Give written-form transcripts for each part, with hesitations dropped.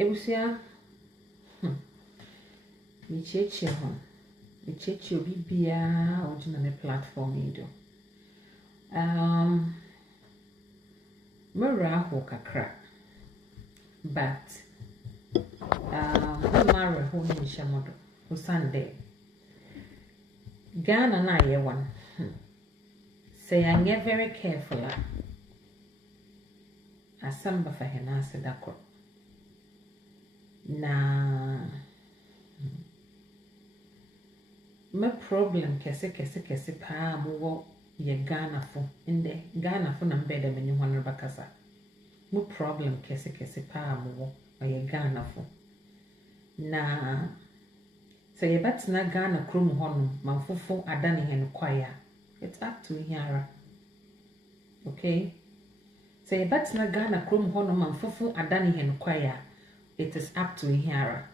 Ebusia. Me cheche ho. Me cheche obi bia ojina me platform yi do. Mura ho kakra. But mara ho ni shamodo. Usande. Ghana na ye one. Say I get very careful. Asamba fa hena se dako. Na my problem kese pa mo ye Ghana fo inde Ghana fo na mbeda menyi hwan bakasa. Mo problem kese pa mo ye Ghana fo. Na say na Ghana krom honum manfofo adane hen kwaya. It's up to here. Okay? Say na Ghana krom honum manfofo adane hen kwaya. It is up to here.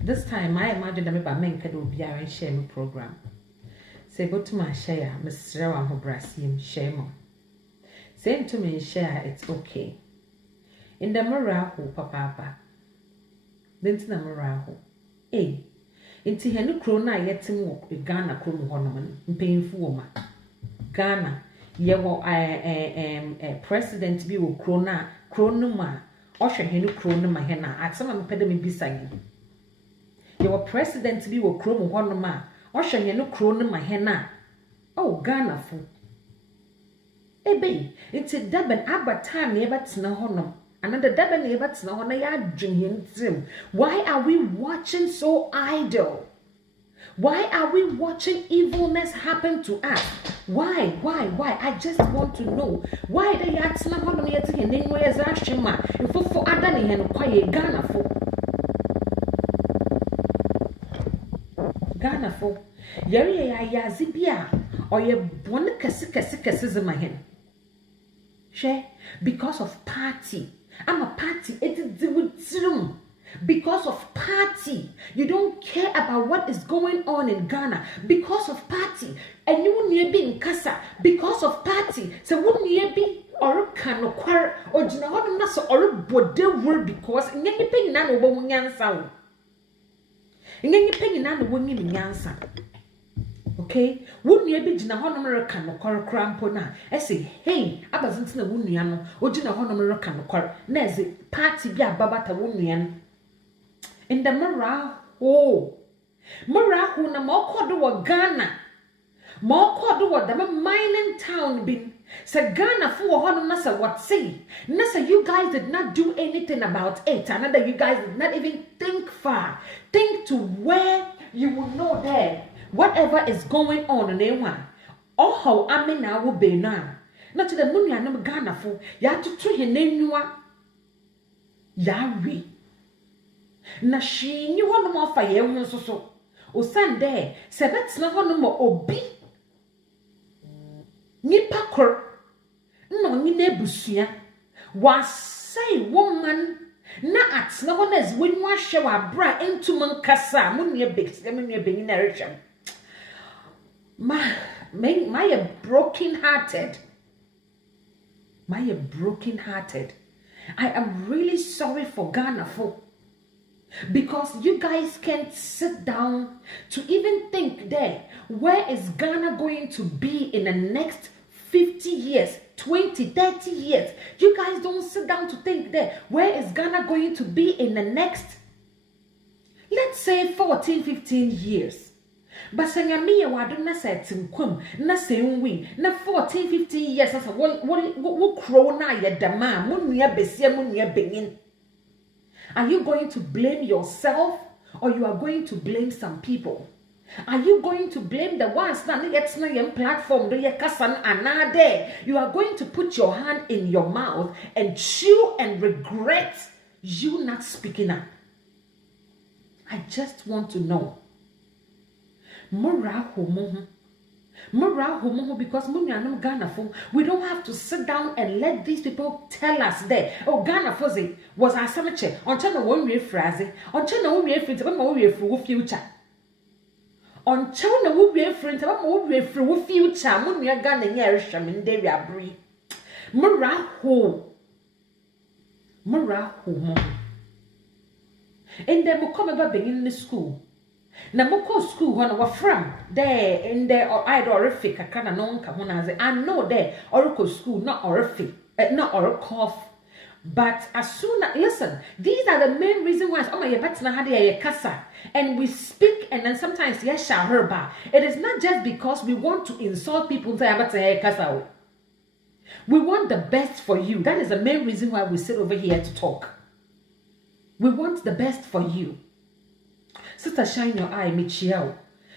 This time I imagine that maybe men can do a share my program. Say go to my share, Miss Rewa ho brasim share mo. Say to me share it's okay. In the miracle papa. Then to the miracle. Eh. Inti henu krona yetim wo Ghana krom ho no man mpemfu wo ma. Ghana ye wo president bi wo krona ma ohwe henu krona ma he na atsama mpede me bisayi. Your president be wo krom ho no ma ohwe henu krona ma he na. Oh Ghana fo. Ebe inti daben aba time ne betina ho no. Another daben ne betina ho na ya adwen hentim. Why are we watching so idle? Why are we watching evilness happen to us? Why? I just want to know. Why they yatsna ho no yeti henu ye za hwema. Ifofo adane hen kwaye Ghana fo. Ghana fo. Yeri ya yazibia oye bone kese zema hen. She because of party. I'm a party. It is because of party. You don't care about what is going on in Ghana. Because of party. And you wouldn't be in Casa. Because of party. So wouldn't you be or can acquire or do not know or bode word because in any penny none of one sound. In any penny none of one answer. Okay? Wouldn't you be Jina Honorican or Cor Crampona? I say, hey, I wasn't in a Wuniano or Jina Honorican or Cor Nazi party be a babata Wunian. In the Maraho na more do Ghana. More do what the mining town been. Say Ghana for one nasa what say. Nasa you guys did not do anything about it. Another you guys did not even think far. Think to where you will know there. Whatever is going on in anyone. Oh how I mean I will be now. Not to the moon I know Ghana for. Ya to treat him name Yari. Na she ni one more fire one so. O Sunday, sebets na one more obi. Nipa kor. No ni nebusia. Was say woman. Na at na one as when one shower bra into mankasa. Munya big, munya being narration. My broken hearted. My broken hearted. I am really sorry for Ghana for. Because you guys can't sit down to even think there. Where is Ghana going to be in the next 50 years, 20, 30 years? You guys don't sit down to think there. Where is Ghana going to be in the next, let's say 14, 15 years? But saying waduna said tinkum, na saying we, na 14, 15 years, as a what crow na ya dama, munya besia munya bengin. Are you going to blame yourself or you are going to blame some people? Are you going to blame the ones that get on your platform? You are going to put your hand in your mouth and chew and regret you not speaking up. I just want to know. Because we don't have to sit down and let these people tell us there. Oh, Ghana Fuzzy was our cemetery. On channel 1 phrase. On channel 1 future. On channel 1 future. Munya Ghana Yarisham in Deria Bree. Muraho. And then we come about being in the school. Na moko school ho na wafram there in there or I horrific akana no nka ho na I know there or school not horrific not or cough. But as soon as, listen, these are the main reasons why oh my betina had a kasa and we speak and then sometimes yes shall her ba. It is not just because we want to insult people say about kasa. We want the best for you. That is the main reason why we sit over here to talk. We want the best for you. Sister, shine your eye, Michiel.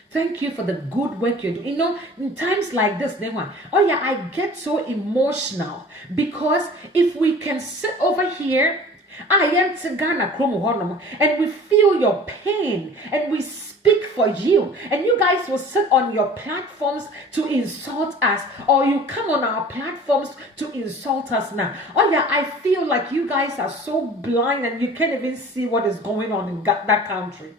Thank you for the good work you're doing. You know, in times like this, oh yeah, I get so emotional because if we can sit over here, and we feel your pain and we speak for you, and you guys will sit on your platforms to insult us, or you come on our platforms to insult us now. Oh yeah, I feel like you guys are so blind and you can't even see what is going on in that country.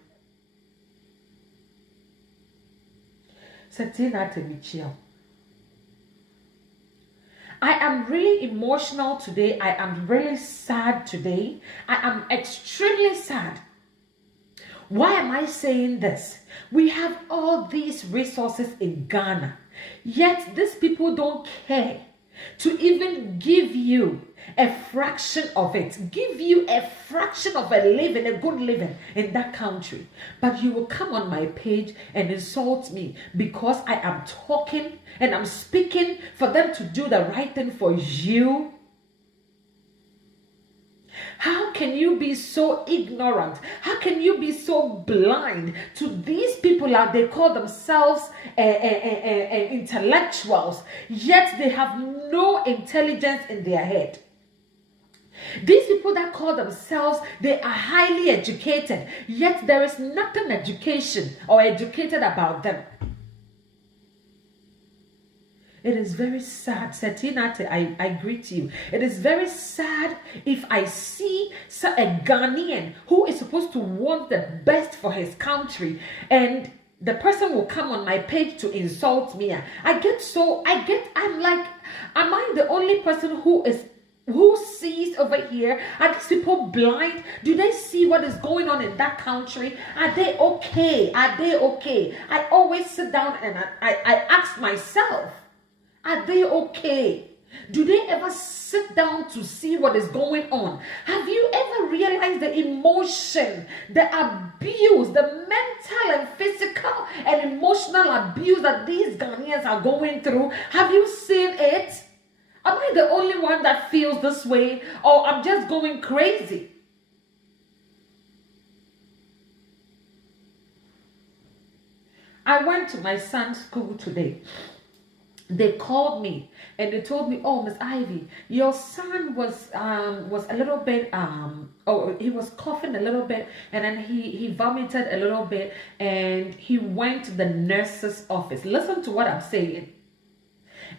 I am really emotional today. I am really sad today. I am extremely sad. Why am I saying this? We have all these resources in Ghana, yet these people don't care to even give you a fraction of it, give you a fraction of a living, a good living in that country. But you will come on my page and insult me because I am talking and I'm speaking for them to do the right thing for you. How can you be so ignorant? How can you be so blind to these people out there call themselves intellectuals, yet they have no intelligence in their head? These people that call themselves, they are highly educated, yet there is nothing education or educated about them. It is very sad, Setinate, I greet you. It is very sad if I see a Ghanaian who is supposed to want the best for his country and the person will come on my page to insult me. I'm like, am I the only person who sees over here? Are these people blind? Do they see what is going on in that country? Are they okay? Are they okay? I always sit down and I ask myself, are they okay? Do they ever sit down to see what is going on? Have you ever realized the emotion, the abuse, the mental and physical and emotional abuse that these Ghanaians are going through? Have you seen it? Am I the only one that feels this way, or I'm just going crazy? I went to my son's school today. They called me and they told me, "Oh, Miss Ivy, your son was a little bit he was coughing a little bit, and then he vomited a little bit, and he went to the nurse's office." Listen to what I'm saying.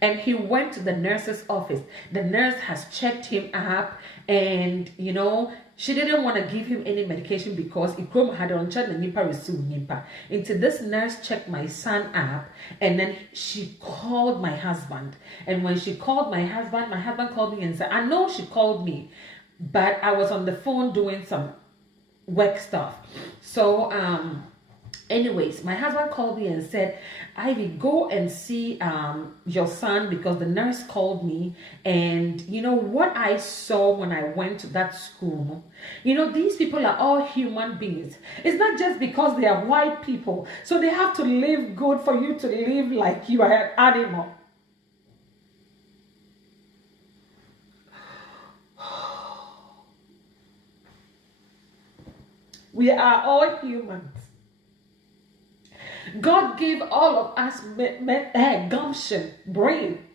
And he went to the nurse's office. The nurse has checked him up, and you know, she didn't want to give him any medication because Ikrom had on chat and nipa receive nipa. Until this nurse checked my son up, and then she called my husband. And when she called my husband called me and said, "I know she called me, but I was on the phone doing some work stuff." So anyways, my husband called me and said, "Ivy, go and see your son because the nurse called me, and you know what I saw when I went to that school. You know, these people are all human beings. It's not just because they are white people, so they have to live good for you to live like you are an animal." We are all humans. God gave all of us gumption, brain.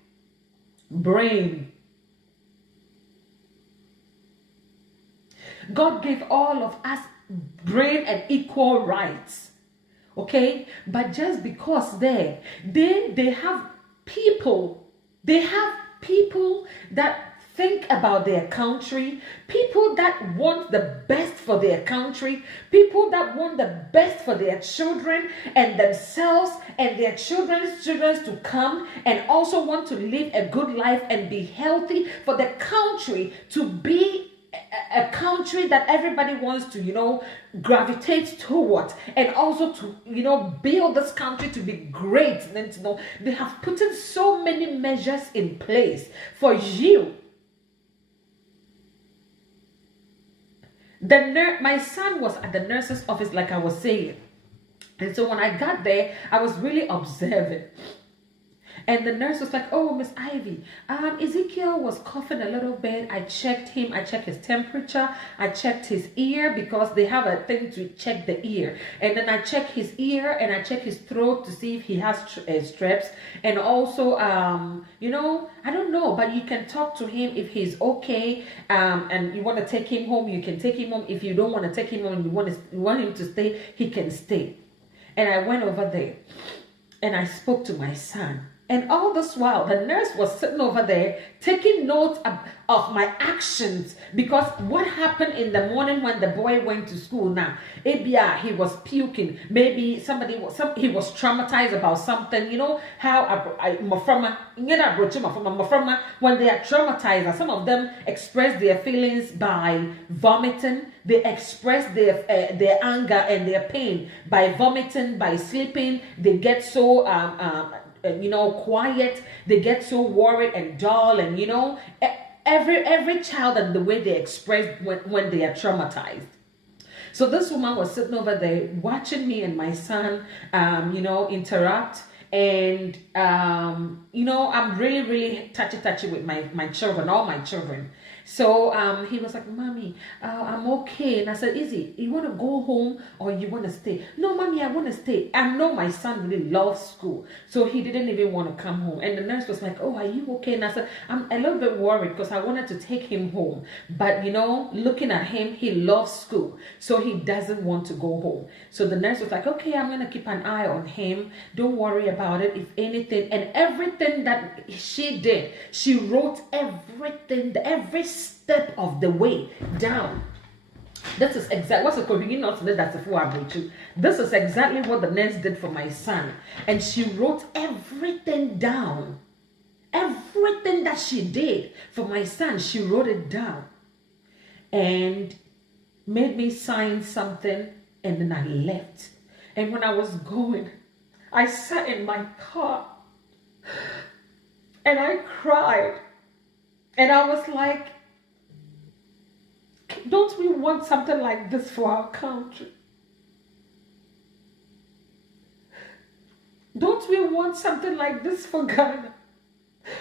God gave all of us brain and equal rights. Okay? But just because they have people that think about their country, people that want the best for their country, people that want the best for their children and themselves and their children's children to come, and also want to live a good life and be healthy for the country to be a country country that everybody wants to, gravitate towards, and also to, build this country to be great. And, they have put in so many measures in place for you. My son was at the nurse's office, like I was saying. And so when I got there, I was really observing. And the nurse was like, oh, Miss Ivy, Ezekiel was coughing a little bit. I checked him. I checked his temperature. I checked his ear, because they have a thing to check the ear. And then I checked his ear and I checked his throat to see if he has streps. And also, I don't know, but you can talk to him if he's okay. And you want to take him home, you can take him home. If you don't want to take him home and you want him to stay, he can stay. And I went over there and I spoke to my son. And all this while, the nurse was sitting over there taking notes of my actions, because what happened in the morning when the boy went to school now, he was puking. Maybe he was traumatized about something. You know how when they are traumatized, some of them express their feelings by vomiting. They express their anger and their pain by vomiting, by sleeping. They get so quiet. They get so worried and dull, and every child and the way they express when they are traumatized. So this woman was sitting over there watching me and my son interact. And I'm really, really touchy with my children, all my children. So he was like, Mommy, I'm okay. And I said, Izzy, you want to go home or you want to stay? No, Mommy, I want to stay. I know my son really loves school, so he didn't even want to come home. And the nurse was like, oh, are you okay? And I said, I'm a little bit worried because I wanted to take him home. But, looking at him, he loves school, so he doesn't want to go home. So the nurse was like, okay, I'm going to keep an eye on him. Don't worry about it, if anything. And everything that she did, she wrote everything, every step of the way down. This is exactly what's This is exactly what the nurse did for my son. And she wrote everything down. Everything that she did for my son, she wrote it down. And made me sign something, and then I left. And when I was going, I sat in my car and I cried. And I was like, don't we want something like this for our country? Don't we want something like this for Ghana?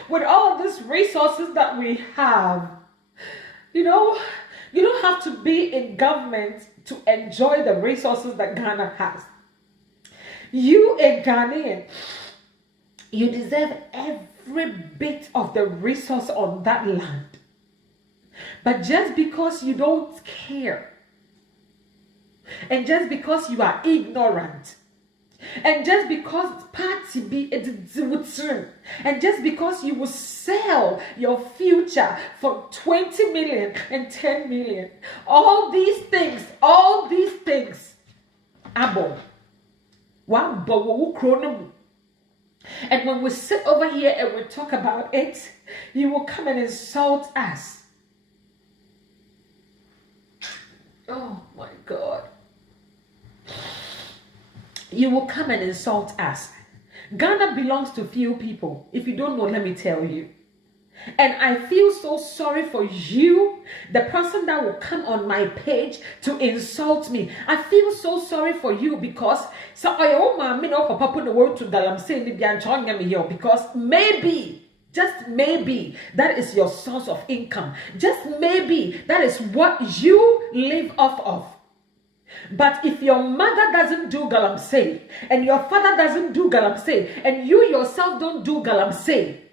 With all these resources that we have, you don't have to be in government to enjoy the resources that Ghana has. You, a Ghanaian, you deserve every bit of the resource on that land. But just because you don't care, and just because you are ignorant, and just because party be and just because you will sell your future for 20 million and 10 million, all these things, abo. And when we sit over here and we talk about it, you will come and insult us. Oh my God. You will come and insult us. Ghana belongs to few people. If you don't know, let me tell you. And I feel so sorry for you, the person that will come on my page to insult me. I feel so sorry for you because because maybe, just maybe, that is your source of income. Just maybe that is what you live off of. But if your mother doesn't do galamsey, and your father doesn't do galamsey, and you yourself don't do galamsey,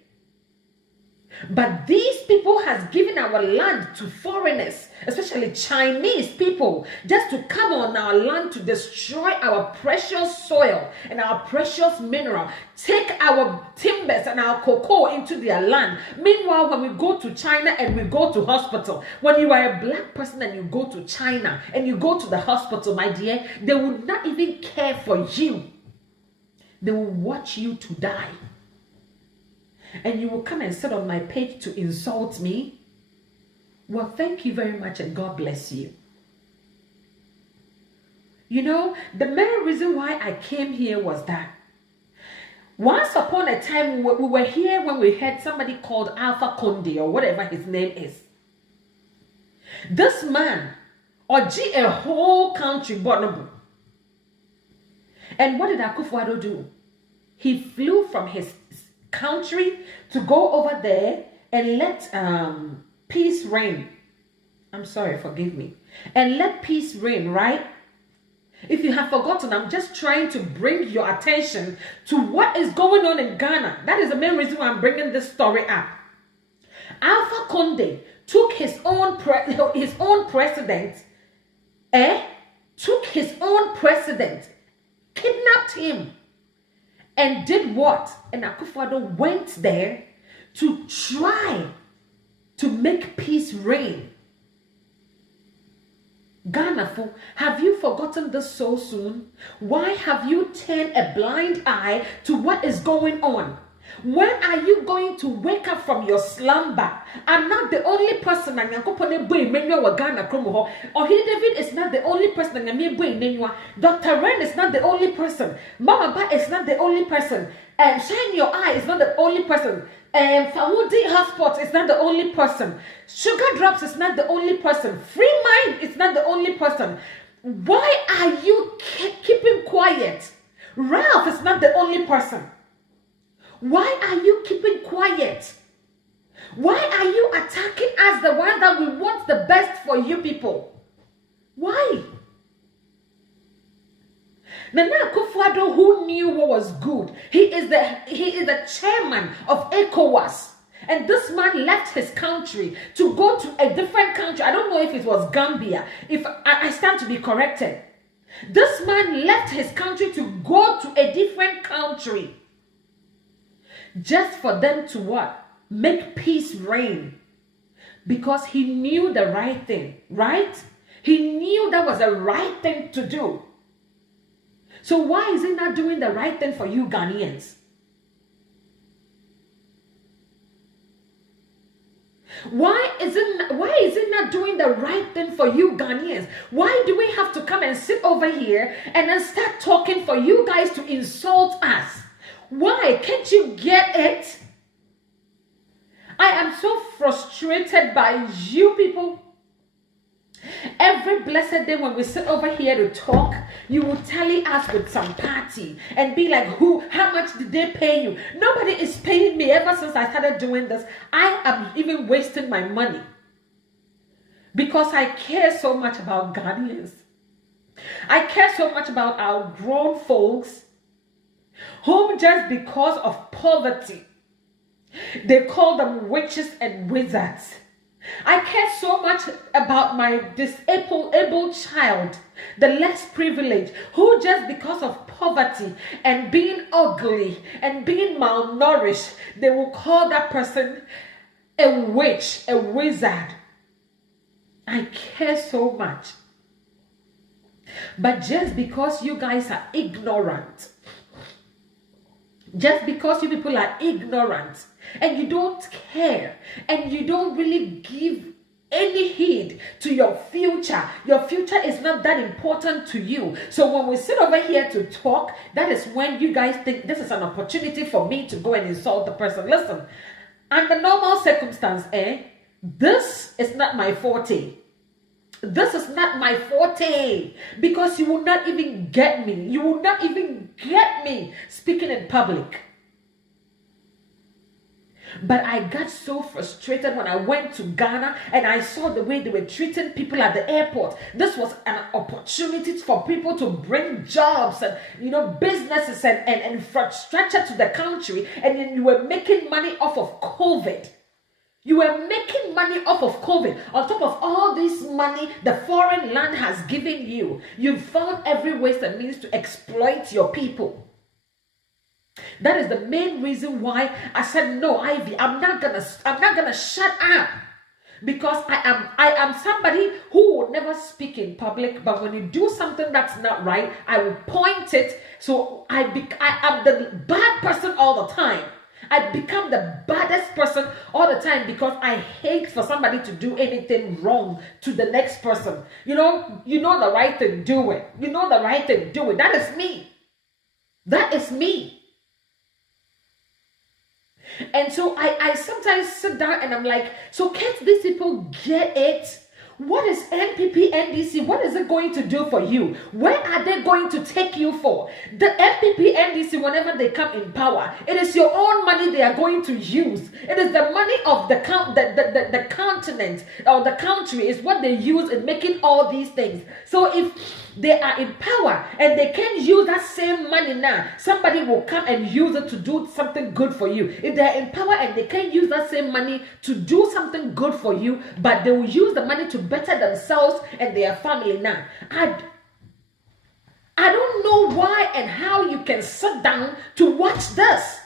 but these people has given our land to foreigners, especially Chinese people, just to come on our land to destroy our precious soil and our precious mineral, take our timbers and our cocoa into their land. Meanwhile, when we go to China and we go to hospital, when you are a black person and you go to China and you go to the hospital, my dear, they will not even care for you. They will watch you to die. And you will come and sit on my page to insult me. Well, thank you very much and God bless you. You know, the main reason why I came here was that once upon a time we were here when we had somebody called Alpha Conde or whatever his name is. This man, Oji a whole country, Bonobo. And what did Akufo-Addo do? He flew from his country to go over there and let peace reign. I'm sorry, forgive me. And let peace reign, right? If you have forgotten, I'm just trying to bring your attention to what is going on in Ghana. That is the main reason why I'm bringing this story up. Alpha Conde took his own president, kidnapped him, and did what? And Akufo-Addo went there to try to make peace reign. Ghana, have you forgotten this so soon? Why have you turned a blind eye to what is going on? When are you going to wake up from your slumber? I'm not the only person. Dr. David is not the only person. Dr. Ren is not the only person. Mama Ba is not the only person. Shine Your Eye is not the only person. Famudi Hotspot is not the only person. Sugar Drops is not the only person. Free Mind is not the only person. Why are you keeping quiet? Ralph is not the only person. Why are you keeping quiet? Why are you attacking us, the one that we want the best for you people? Why? Nana Akufo-Addo, who knew what was good, he is the chairman of ECOWAS. And this man left his country to go to a different country. I don't know if it was Gambia. If I stand to be corrected. This man left his country to go to a different country. Just for them to what? Make peace reign. Because he knew the right thing, right? He knew that was the right thing to do. So why is he not doing the right thing for you Ghanaians? Why is it not doing the right thing for you Ghanaians? Why do we have to come and sit over here and then start talking for you guys to insult us? Why? Can't you get it? I am so frustrated by you people. Every blessed day when we sit over here to talk, you will tally us with some party and be like, how much did they pay you? Nobody is paying me ever since I started doing this. I am even wasting my money because I care so much about Ghanaians. I care so much about our grown folks whom just because of poverty, they call them witches and wizards. I care so much about my disabled child, the less privileged, who just because of poverty and being ugly and being malnourished, they will call that person a witch, a wizard. I care so much. But just because you guys are ignorant, just because you people are ignorant and you don't care and you don't really give any heed to your future is not that important to you. So when we sit over here to talk, that is when you guys think this is an opportunity for me to go and insult the person. Listen, under normal circumstance, this is not my forte. This is not my forte because you will not even get me. You will not even get me speaking in public. But I got so frustrated when I went to Ghana and I saw the way they were treating people at the airport. This was an opportunity for people to bring jobs and businesses and infrastructure to the country, and then you were making money off of COVID. You were making money off of COVID. On top of all this money the foreign land has given you, you found every way and means to exploit your people. That is the main reason why I said, no, Ivy, I'm not gonna shut up. Because I am somebody who will never speak in public, but when you do something that's not right, I will point it. So I am the bad person all the time. I become the baddest person all the time because I hate for somebody to do anything wrong to the next person. You know the right thing, do it. You know the right thing, do it. That is me. That is me. And so I sometimes sit down and I'm like, so can't these people get it? What is NPP, NDC? What is it going to do for you? Where are they going to take you for? The NPP, NDC, whenever they come in power, it is your own money they are going to use. It is the money of the continent or the country is what they use in making all these things. So if they are in power and they can't use that same money now, somebody will come and use it to do something good for you. If they're in power and they can't use that same money to do something good for you, but they will use the money to better themselves and their family now. I don't know why and how you can sit down to watch this.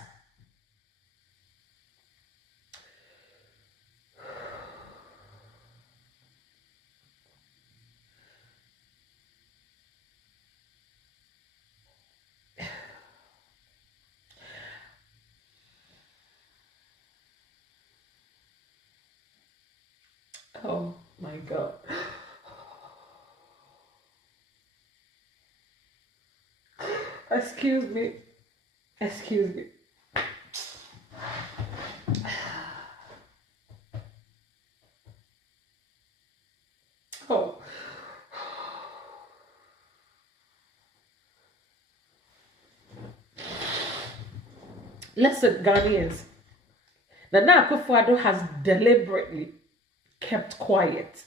Oh my God. Excuse me. Excuse me. Oh. Listen, Ghanaians. Nana Akufo-Addo has deliberately kept quiet.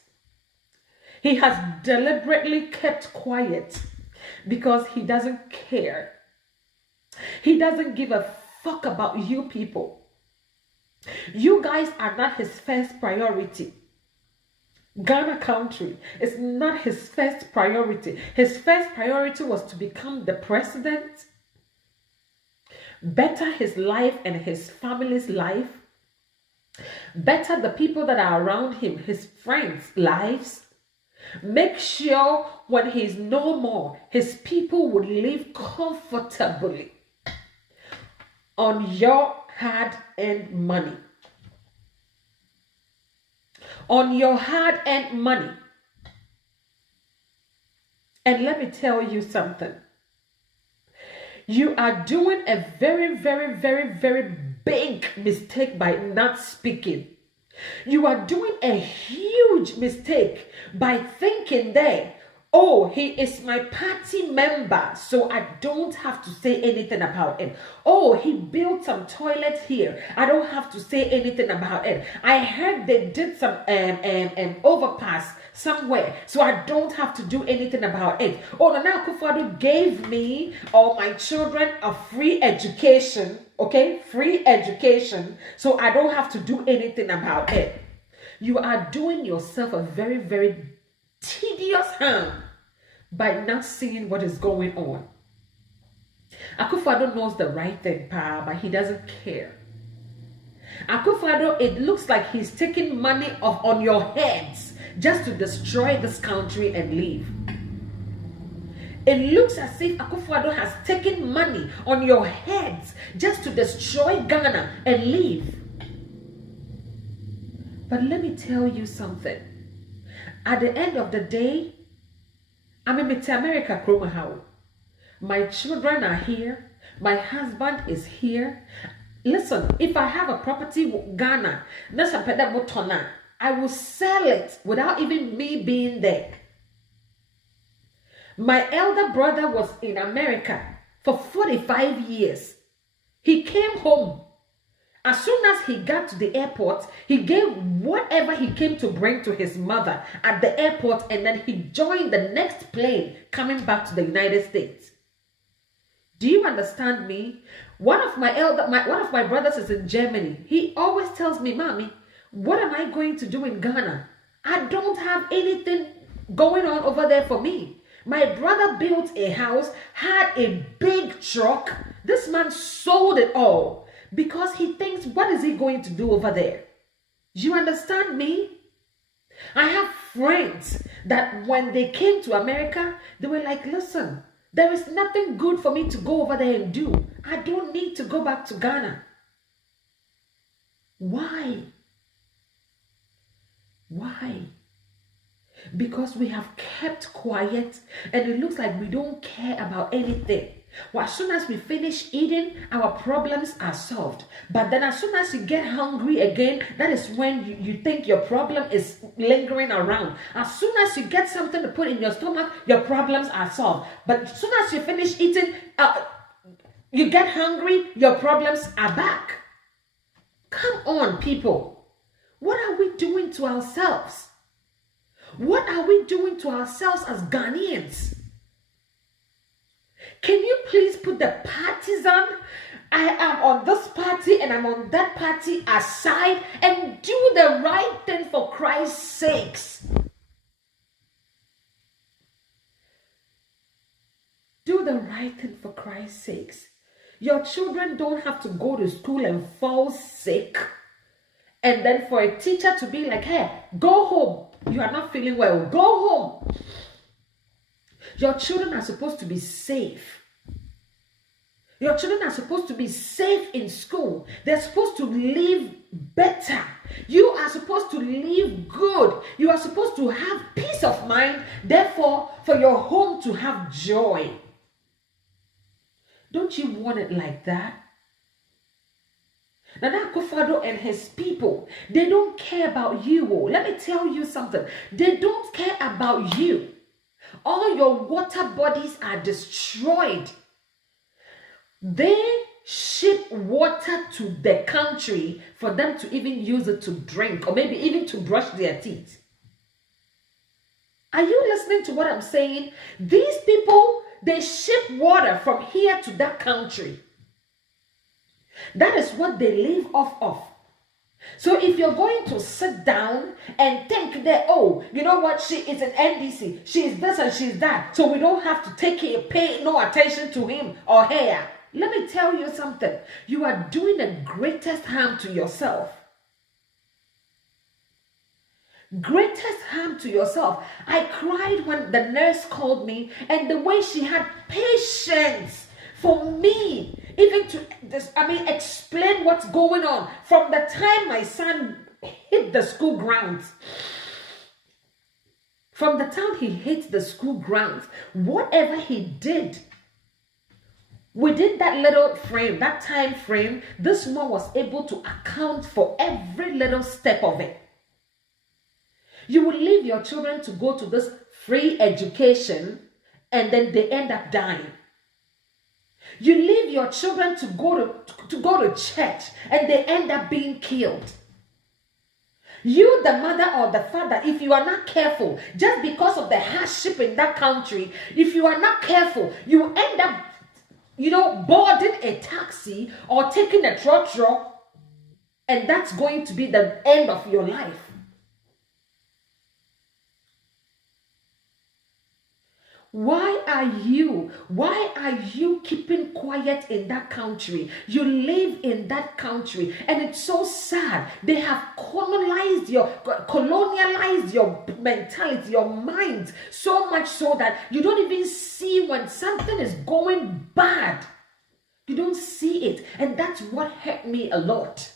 He has deliberately kept quiet because he doesn't care. He doesn't give a fuck about you people. You guys are not his first priority. Ghana country is not his first priority. His first priority was to become the president, better his life and his family's life, better the people that are around him, his friends' lives. Make sure when he's no more, his people would live comfortably on your hard-earned money. On your hard-earned money. And let me tell you something. You are doing a very, very, very, very big mistake by not speaking. You are doing a huge mistake by thinking that, oh, he is my party member, so I don't have to say anything about it. Oh, he built some toilets here. I don't have to say anything about it. I heard they did some overpass somewhere, so I don't have to do anything about it. Oh, Nana Akufo-Addo gave me or my children a free education, okay? Free education, so I don't have to do anything about it. You are doing yourself a very, very tedious harm by not seeing what is going on. Akufo-Addo knows the right thing, but he doesn't care. Akufo-Addo, it looks like he's taking money off on your heads just to destroy this country and leave. It looks as if Akufo-Addo has taken money on your heads just to destroy Ghana and leave. But let me tell you something. At the end of the day, I'm in America, Kromahau. My children are here. My husband is here. Listen, if I have a property in Ghana, I will sell it without even me being there. My elder brother was in America for 45 years. He came home. As soon as he got to the airport, he gave whatever he came to bring to his mother at the airport, and then he joined the next plane coming back to the United States. Do you understand me? One of my brothers is in Germany. He always tells me, Mommy, what am I going to do in Ghana? I don't have anything going on over there for me. My brother built a house, had a big truck. This man sold it all because he thinks, what is he going to do over there? You understand me? I have friends that when they came to America, they were like, listen, there is nothing good for me to go over there and do. I don't need to go back to Ghana. Why? Why? Because we have kept quiet and it looks like we don't care about anything. Well, as soon as we finish eating, our problems are solved. But then as soon as you get hungry again, that is when you think your problem is lingering around. As soon as you get something to put in your stomach, your problems are solved. But as soon as you finish eating, you get hungry, your problems are back. Come on, people. What are we doing to ourselves? What are we doing to ourselves as Ghanaians? Can you please put the partisan, I am on this party and I'm on that party aside and do the right thing for Christ's sakes? Do the right thing for Christ's sakes. Your children don't have to go to school and fall sick. And then for a teacher to be like, hey, go home. You are not feeling well. Go home. Your children are supposed to be safe. Your children are supposed to be safe in school. They're supposed to live better. You are supposed to live good. You are supposed to have peace of mind. Therefore, for your home to have joy. Don't you want it like that? Nana Akufo-Addo and his people, they don't care about you. Let me tell you something. They don't care about you. All your water bodies are destroyed. They ship water to the country for them to even use it to drink or maybe even to brush their teeth. Are you listening to what I'm saying? These people, they ship water from here to that country. That is what they live off of. So if you're going to sit down and think that, oh, you know what, she is an NDC, she is this and she is that, so we don't have to pay no attention to him or her. Let me tell you something. You are doing the greatest harm to yourself. Greatest harm to yourself. I cried when the nurse called me and the way she had patience for me, even to explain what's going on from the time my son hit the school grounds. From the time he hit the school grounds, whatever he did, within that little frame, that time frame, this woman was able to account for every little step of it. You will leave your children to go to this free education and then they end up dying. You leave your children to go to church and they end up being killed. You, the mother or the father, if you are not careful, just because of the hardship in that country, if you are not careful, you end up, boarding a taxi or taking a trotro, and that's going to be the end of your life. Why are you keeping quiet in that country? You live in that country and it's so sad. They have colonialized your mentality, your mind, so much so that you don't even see when something is going bad. You don't see it. And that's what hurt me a lot.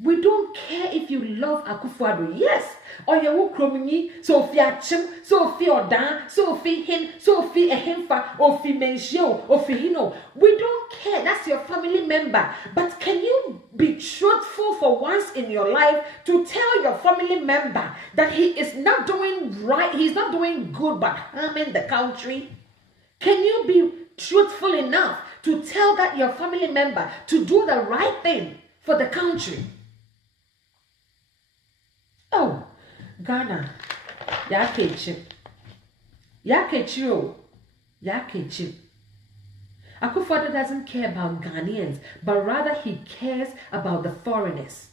We don't care if you love Akufo-Addo. Yes. Or you will kromini, so fi achim, so fi odan, so fi hin, so fi ehimfa, or fi menshio, or fi hino. We don't care. That's your family member. But can you be truthful for once in your life to tell your family member that he is not doing right, he's not doing good, but harming the country? Can you be truthful enough to tell that your family member to do the right thing for the country? Oh, Ghana, Yakechi. Akufo-Addo doesn't care about Ghanaians, but rather he cares about the foreigners.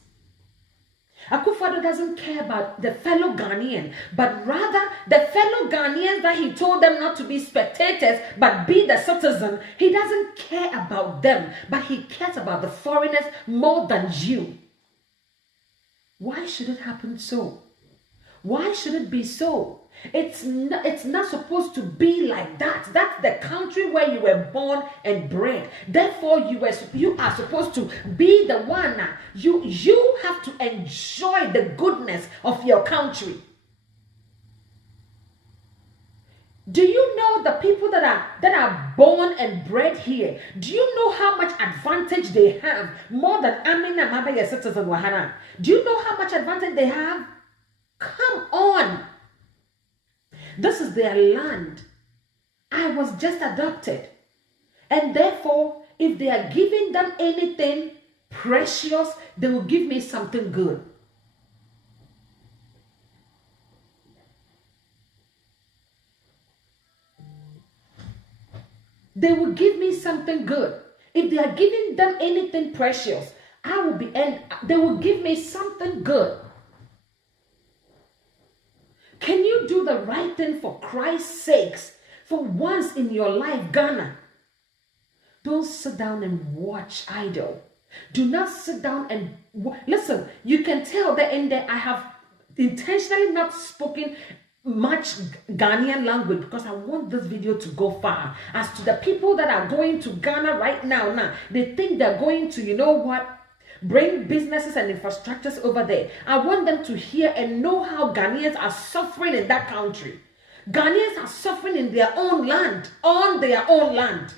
Akufo-Addo doesn't care about the fellow Ghanaian, but rather the fellow Ghanaians that he told them not to be spectators, but be the citizen. He doesn't care about them, but he cares about the foreigners more than you. Why should it happen so? Why should it be so? It's not supposed to be like that. That's the country where you were born and bred. Therefore, you are supposed to be the one. You have to enjoy the goodness of your country. Do you know the people that are born and bred here? Do you know how much advantage they have more than Amina Mabaya citizen Wahana? Do you know how much advantage they have? Come on. This is their land. I was just adopted. And therefore, if they are giving them anything precious, they will give me something good. They will give me something good. If they are giving them anything precious, they will give me something good. Can you do the right thing for Christ's sakes for once in your life, Ghana? Don't sit down and watch idle. Do not sit down and listen. You can tell that in there I have intentionally not spoken much Ghanaian language because I want this video to go far. As to the people that are going to Ghana right now, they think they're going to, you know what, bring businesses and infrastructures over there. I want them to hear and know how Ghanaians are suffering in that country. Ghanaians are suffering in their own land, on their own land.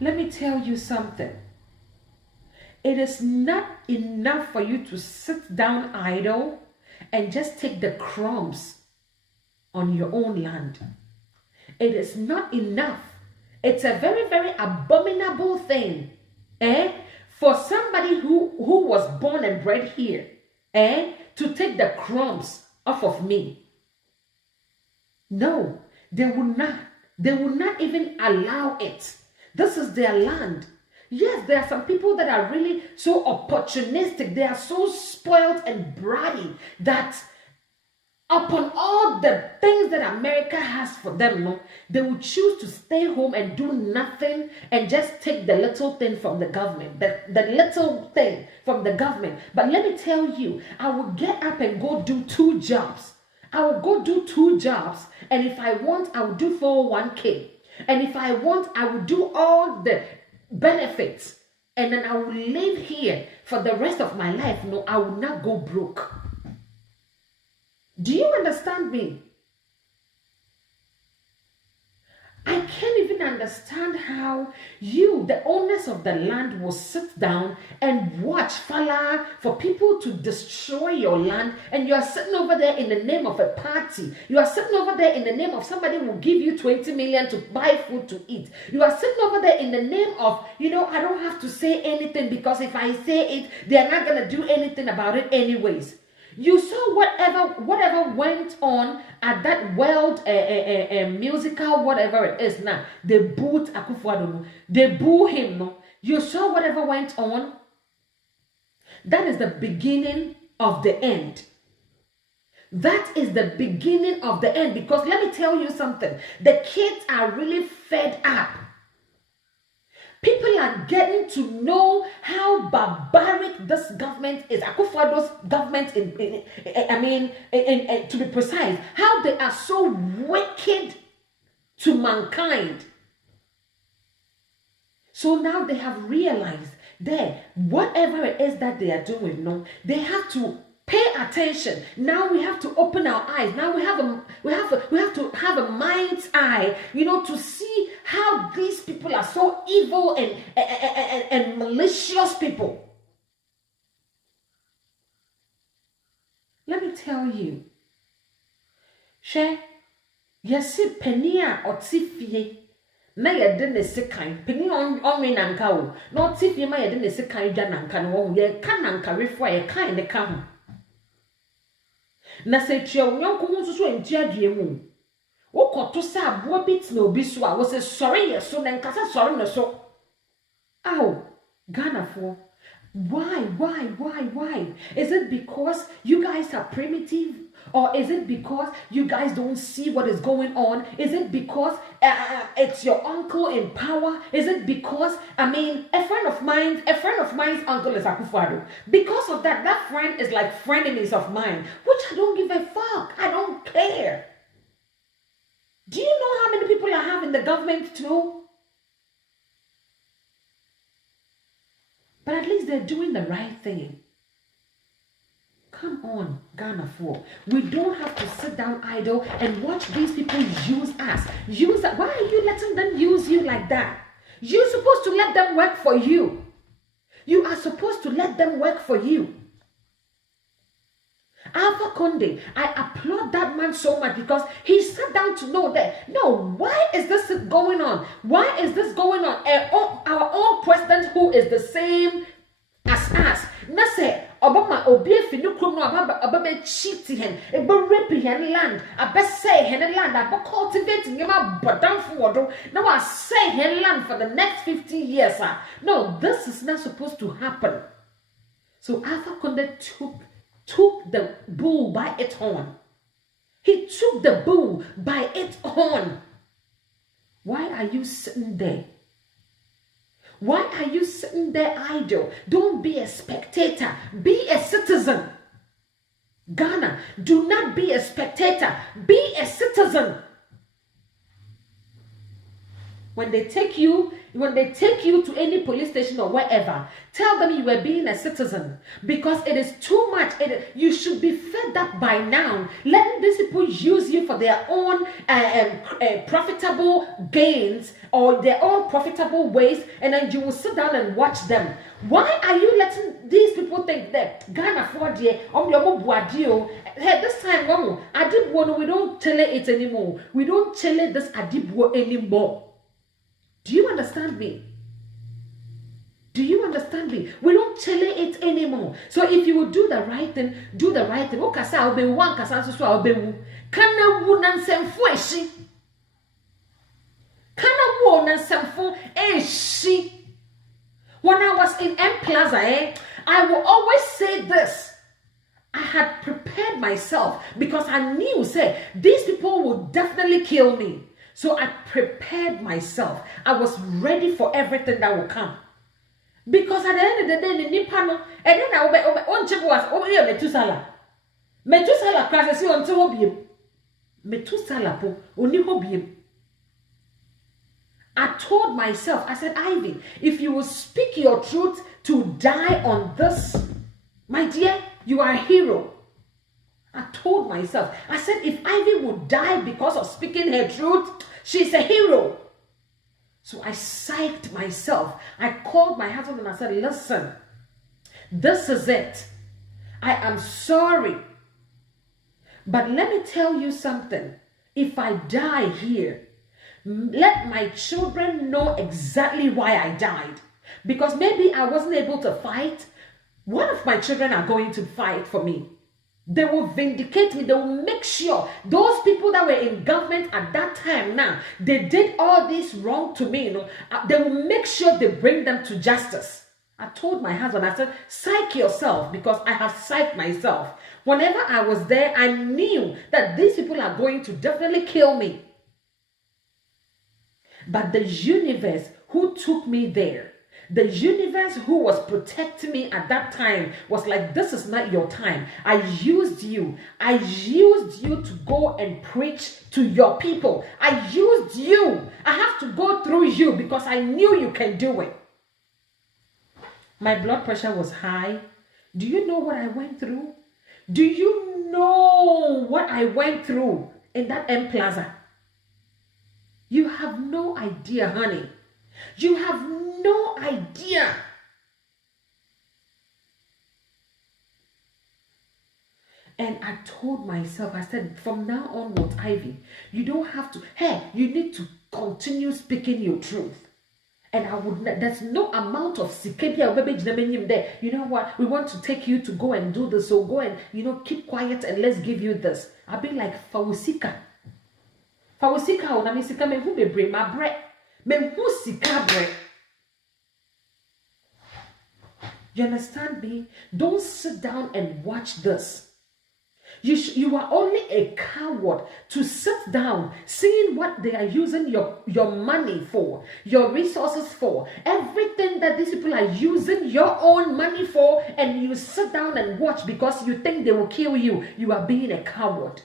Let me tell you something. It is not enough for you to sit down idle and just take the crumbs on your own land. It is not enough. It's a very, very abominable thing, for somebody who was born and bred here, to take the crumbs off of me. No, they will not. They will not even allow it. This is their land. Yes, there are some people that are really so opportunistic. They are so spoiled and bratty that upon all the things that America has for them, they will choose to stay home and do nothing and just take the little thing from the government, the little thing from the government. But let me tell you, I will get up and go do 2 jobs. I will go do 2 jobs. And if I want, I will do 401k. And if I want, I will do all the benefits. And then I will live here for the rest of my life. No, I will not go broke. Do you understand me? I can't even understand how you, the owners of the land, will sit down and watch for people to destroy your land, and you are sitting over there in the name of a party. You are sitting over there in the name of somebody who will give you 20 million to buy food to eat. You are sitting over there in the name of, I don't have to say anything because if I say it, they are not going to do anything about it anyways. You saw whatever went on at that world musical, whatever it is now. They booed Akufo-Addo. They boo him. No? You saw whatever went on. That is the beginning of the end. That is the beginning of the end. Because let me tell you something. The kids are really fed up. People are getting to know how barbaric this government is. Akufo-Addo's government, to be precise, how they are so wicked to mankind. So now they have realized that whatever it is that they are doing, they have to pay attention. Now we have to open our eyes. Now we have to have a mind's eye, to see how these people are so evil and malicious people. Let me tell you, yes, penia or tifie. Na ye de ne sekan peni onwe nanka o na tifie ma ye de ne sekan dwa nanka no ye ka nanka refo ye kan ne ka ho. Na se tue onyanko hu so enti adue mu wo koto sa abo bit na obi so a wo se sorry ye so na nkasa sorry no so. Ow, Ghana for why is it because you guys are primitive, Or is it because you guys don't see what is going on? Is it because it's your uncle in power? Is it because, a friend of mine's uncle is Akufo-Addo. Because of that, that friend is like frenemies of mine, which I don't give a fuck. I don't care. Do you know how many people I have in the government too? But at least they're doing the right thing. Come on, Ghana 4. We don't have to sit down idle and watch these people use us. Why are you letting them use you like that? You're supposed to let them work for you. You are supposed to let them work for you. Alpha Conde, I applaud that man so much because he sat down to know that, no, why is this going on? Why is this going on? Our own president who is the same as us. Na say, Obama obie finu krum no ababa cheat hen, ebe rape hen land, abe say hen land, abe cultivate nyama bodam for now I say hen land for the next 50 years. No, this is not supposed to happen. So Alpha Conde took the bull by its horn. He took the bull by its horn. Why are you sitting there? Why are you sitting there idle? Don't be a spectator. Be a citizen. Ghana, do not be a spectator. Be a citizen. When they take you to any police station or wherever, tell them you are being a citizen because it is too much. You should be fed up by now. Letting these people use you for their own profitable gains or their own profitable ways, and then you will sit down and watch them. Why are you letting these people think that Ghana 4 hey, this time, Adibwo, we don't tell it anymore. We don't tell it this Adibwo anymore. Do you understand me? Do you understand me? We don't tell it anymore. So if you will do the right thing, do the right thing. Okasa obewu, wankasa susu obewu. Kana wu nansemfu eshi. Kana wu nansemfu eshi. When I was in M Plaza, I will always say this. I had prepared myself because I knew, these people would definitely kill me. So I prepared myself. I was ready for everything that will come. Because at the end of the day, the Nipano, and then I was over here, Metusala. Metusala crashes you on Tobium. Metusala po, only hobium. I told myself, I said, Ivy, if you will speak your truth to die on this, my dear, you are a hero. I told myself, I said, if Ivy would die because of speaking her truth, she's a hero. So I psyched myself. I called my husband and I said, listen, this is it. I am sorry. But let me tell you something. If I die here, let my children know exactly why I died. Because maybe I wasn't able to fight. One of my children are going to fight for me. They will vindicate me. They will make sure those people that were in government at that time now, they did all this wrong to me. They will make sure they bring them to justice. I told my husband, I said, psych yourself because I have psyched myself. Whenever I was there, I knew that these people are going to definitely kill me. But the universe who took me there, the universe who was protecting me at that time was like, this is not your time. I used you. I used you to go and preach to your people. I used you. I have to go through you because I knew you can do it. My blood pressure was high. Do you know what I went through? Do you know what I went through in that M Plaza? You have no idea, honey. You have no idea. And I told myself, I said, from now onwards, Ivy, you don't have to, you need to continue speaking your truth. And I would, there's no amount of sikebia there. You know what? We want to take you to go and do this. So go and, keep quiet and let's give you this. I'll be like, Fawusika. Fawusika, onamisika me hu bebre ma bre. Me hu sika bre. You understand me? Don't sit down and watch this. You are only a coward to sit down, seeing what they are using your money for, your resources for, everything that these people are using your own money for, and you sit down and watch because you think they will kill you. You are being a coward.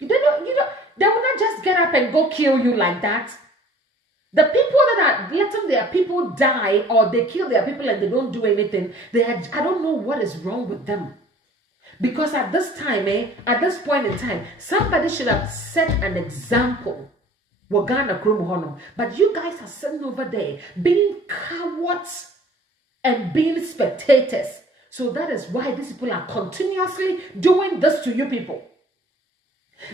They will not just get up and go kill you like that. The people that are letting their people die, or they kill their people and they don't do anything, I don't know what is wrong with them. Because at this time, at this point in time, somebody should have set an example. But you guys are sitting over there being cowards and being spectators. So that is why these people are continuously doing this to you people.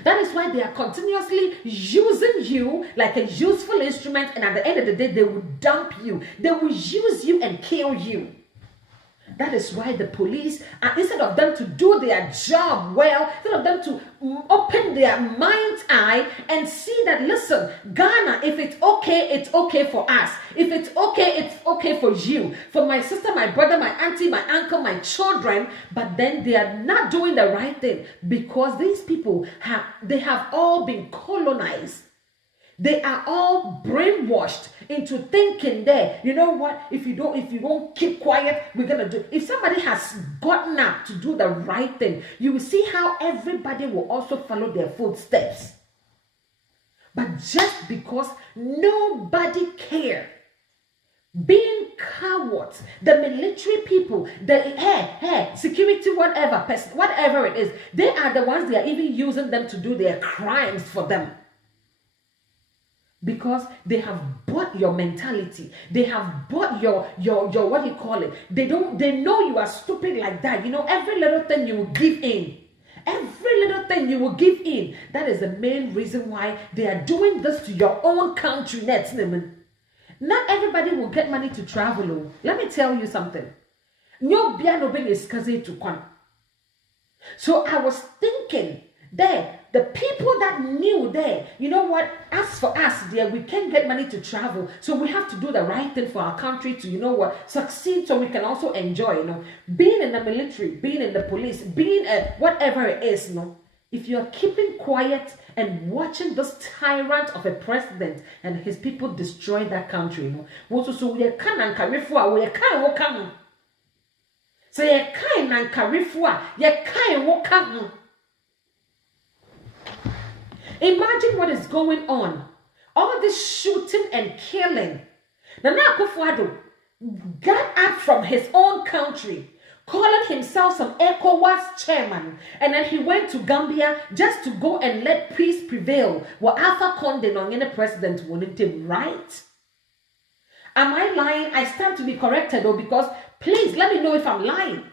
That is why they are continuously using you like a useful instrument, and at the end of the day, they will dump you. They will use you and kill you. That is why the police, instead of them to do their job well, instead of them to open their mind's eye and see that, listen, Ghana, if it's okay for us. If it's okay for you, for my sister, my brother, my auntie, my uncle, my children. But then they are not doing the right thing because these people have all been colonized. They are all brainwashed into thinking that, you know what, if you don't keep quiet, we're gonna do. If somebody has gotten up to do the right thing, you will see how everybody will also follow their footsteps. But just because nobody cares, being cowards, the military people, the security, whatever it is, they are the ones they are even using them to do their crimes for them. Because they have bought your mentality. They have bought your what do you call it? They know you are stupid like that. You know, every little thing you will give in. Every little thing you will give in. That is the main reason why they are doing this to your own country. Not everybody will get money to travel. Let me tell you something. So I was thinking that the people that knew there, you know what, as for us there, we can't get money to travel, so we have to do the right thing for our country to, you know what, succeed, so we can also enjoy, you know, being in the military, being in the police, being whatever it is, you know. If you're keeping quiet and watching this tyrant of a president and his people destroy that country, you know, so we can and carifua, we can. So you can and carifua, you can walk out. Imagine what is going on. All this shooting and killing. Nana Akufo-Addo got up from his own country, calling himself some ECOWAS chairman, and then he went to Gambia just to go and let peace prevail. What Alpha Condé on any president wanted him, right? Am I lying? I stand to be corrected though, because please let me know if I'm lying.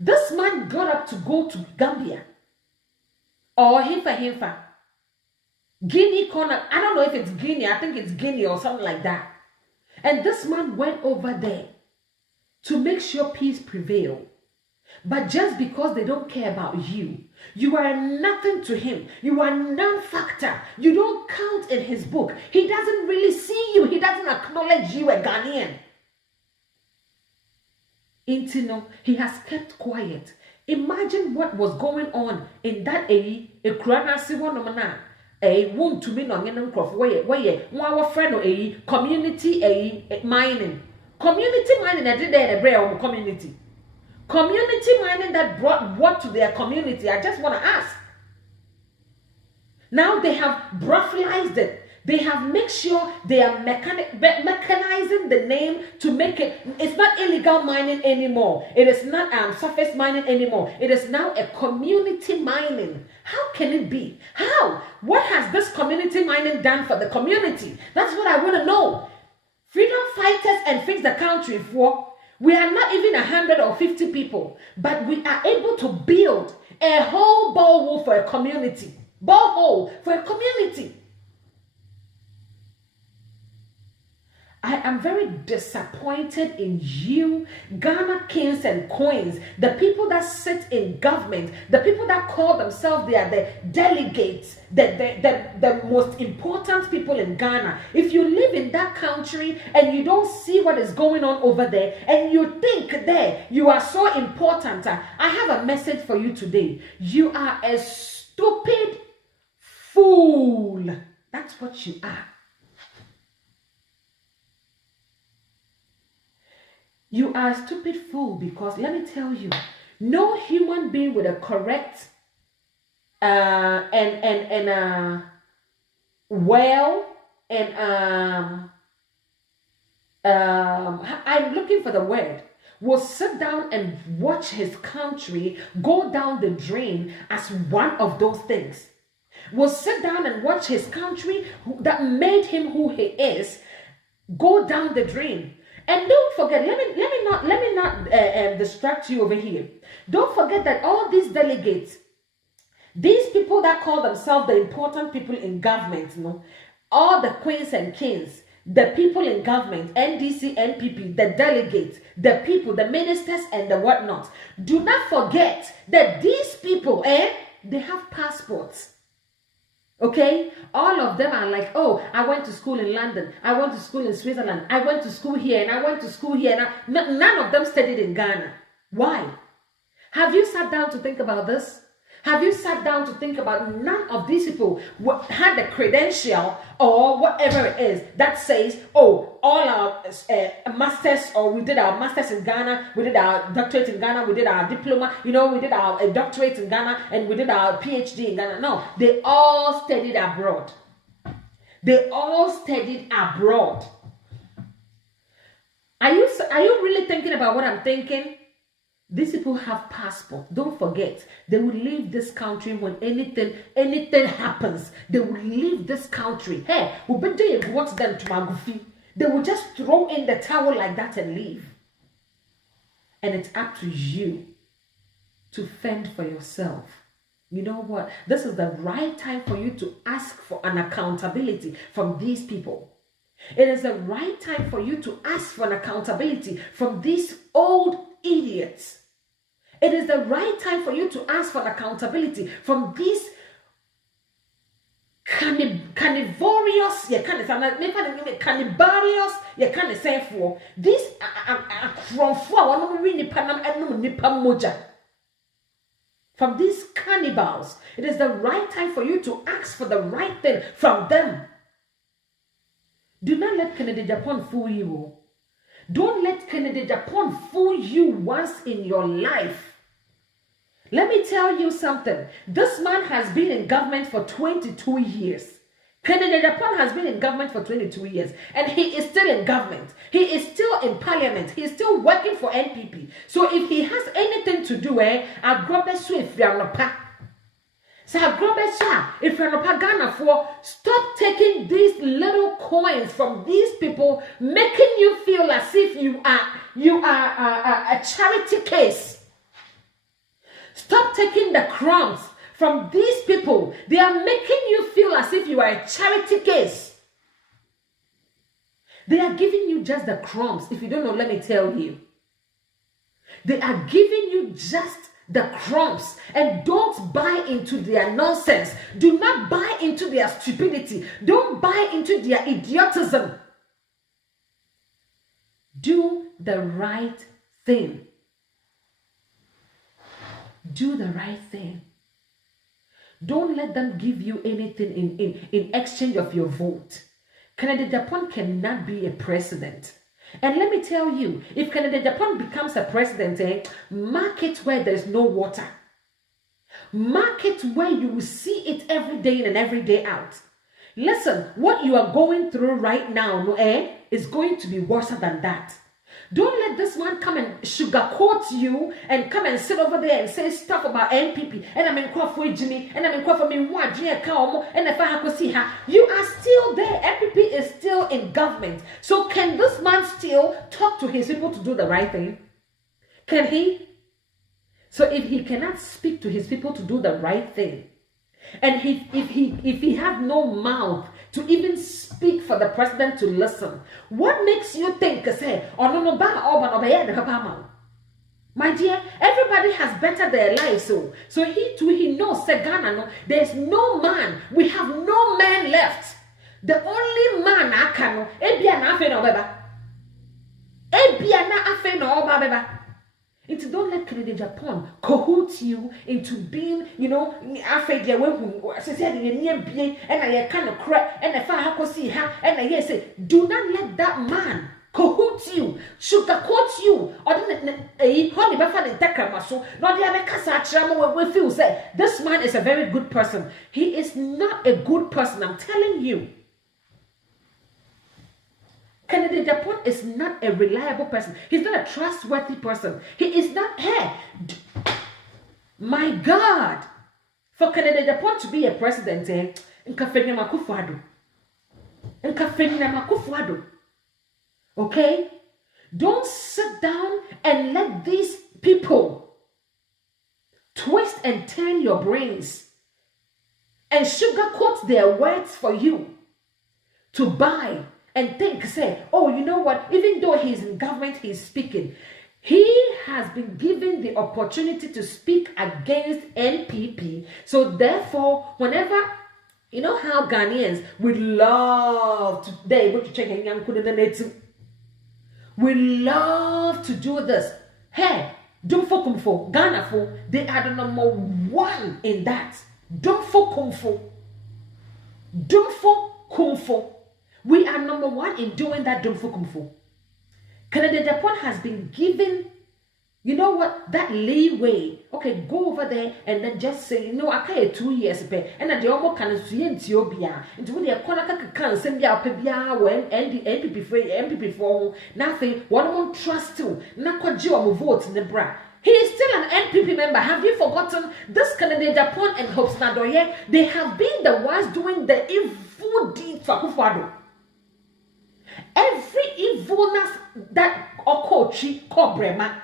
This man got up to go to Gambia. Or Himfa. Guinea corner. I don't know if it's Guinea. I think it's Guinea or something like that. And this man went over there to make sure peace prevail. But just because they don't care about you, you are nothing to him. You are non-factor. You don't count in his book. He doesn't really see you. He doesn't acknowledge you, a Ghanaian. Intino, he has kept quiet. Imagine what was going on in that womb to me where friend community mining. Community mining I did there a community. Community mining that brought what to their community? I just want to ask. Now they have breathalyzed it. They have made sure they are mechanizing the name to make it. It's not illegal mining anymore. It is not surface mining anymore. It is now a community mining. How can it be? How? What has this community mining done for the community? That's what I want to know. Freedom fighters and fix the country for. We are not even 150 people, but we are able to build a whole borehole for a community. Borehole for a community. I am very disappointed in you, Ghana kings and queens, the people that sit in government, the people that call themselves they are the delegates, the most important people in Ghana. If you live in that country and you don't see what is going on over there and you think there you are so important, I have a message for you today. You are a stupid fool. That's what you are. You are a stupid fool because let me tell you, no human being with a correct I'm looking for the word, will sit down and watch his country go down the drain as one of those things. Will sit down and watch his country that made him who he is go down the drain. And don't forget, let me not distract you over here. Don't forget that all these delegates, these people that call themselves the important people in government, all the queens and kings, the people in government, NDC, NPP, the delegates, the people, the ministers, and the whatnot. Do not forget that these people, they have passports. Okay, all of them are like, oh, I went to school in London, I went to school in Switzerland, I went to school here, and I went to school here. None of them studied in Ghana. Why? Have you sat down to think about this? Have you sat down to think about none of these people had the credential or whatever it is that says, oh, all our masters, or we did our masters in Ghana, we did our doctorate in Ghana, we did our diploma, we did our doctorate in Ghana, and we did our PhD in Ghana. No, they all studied abroad. They all studied abroad. Are you really thinking about what I'm thinking? These people have passports. Don't forget, they will leave this country when anything happens. They will leave this country. Hey, you want them to Magufi. They will just throw in the towel like that and leave. And it's up to you to fend for yourself. You know what? This is the right time for you to ask for an accountability from these people. It is the right time for you to ask for an accountability from these old idiots. It is the right time for you to ask for accountability from these carnivorous, cannibarious, these from these cannibals. It is the right time for you to ask for the right thing from them. Do not let Kennedy Japan fool you. Don't let Kennedy Japan fool you once in your life. Let me tell you something. This man has been in government for 22 years. Kennedy Japan has been in government for 22 years. And he is still in government. He is still in parliament. He is still working for NPP. So if he has anything to do, I'll grab a swift. So if you're not Ghana for, stop taking these little coins from these people, making you feel as if you are a charity case. Stop taking the crumbs from these people. They are making you feel as if you are a charity case. They are giving you just the crumbs. If you don't know, let me tell you. They are giving you just the crumbs, and don't buy into their nonsense. Do not buy into their stupidity. Don't buy into their idiotism. Do the right thing. Do the right thing. Don't let them give you anything in exchange of your vote. Kennedy Japan cannot be a president. And let me tell you, if Kennedy Japan becomes a president, mark it where there's no water. Mark it where you will see it every day in and every day out. Listen, what you are going through right now, is going to be worse than that. Don't let this man come and sugarcoat you and come and sit over there and say stuff about NPP. And I'm in Crawford Jimmy, and I'm in Crawford me what and if I have to see her, you are still there. NPP is still in government. So can this man still talk to his people to do the right thing? Can he? So if he cannot speak to his people to do the right thing, And if he had no mouth to even speak for the president to listen, what makes you think, say, oh no, my dear, everybody has bettered their lives, so he too, he knows, say, Ghana, no, there's no man, we have no man left. The only man I can, Ebiana Beba. It's don't let Canada Japan cahoot you into being, afraid they won't say and I kind of crack and if I see her and I say, do not let that man cahoot you, sugarcoat you, or a honey buffalo in Tekamaso, not the other Casachamo will feel say, this man is a very good person. He is not a good person, I'm telling you. Kennedy Japan is not a reliable person. He's not a trustworthy person. He is not here. My God. For Kennedy Japan to be a president, okay? Don't sit down and let these people twist and turn your brains and sugarcoat their words for you to buy. And think, say, oh, you know what? Even though he's in government, he's speaking. He has been given the opportunity to speak against NPP. So therefore, whenever, you know how Ghanaians would love to, they're able to check we love to do this. Hey, don't for kumfo, Ghana for, they are the number one in that. Don't for kumfo. Don't for kumfo. We are number one in doing that Dumfukumfu. Canada Japan has been given, you know what, that leeway. Okay, go over there and then just say, I can't 2 years pay. And then the almost can see Ethiopia. Into the Konaka can send ya pebia when MPP for nothing. One won't trust to. Nakwajo vote in the bra. He is still an NPP member. Have you forgotten this Canada Japan and Hopes Nadoye? They have been the ones doing the evil deed for Akufo-Addo. Every evilness that Okochi Kobrema,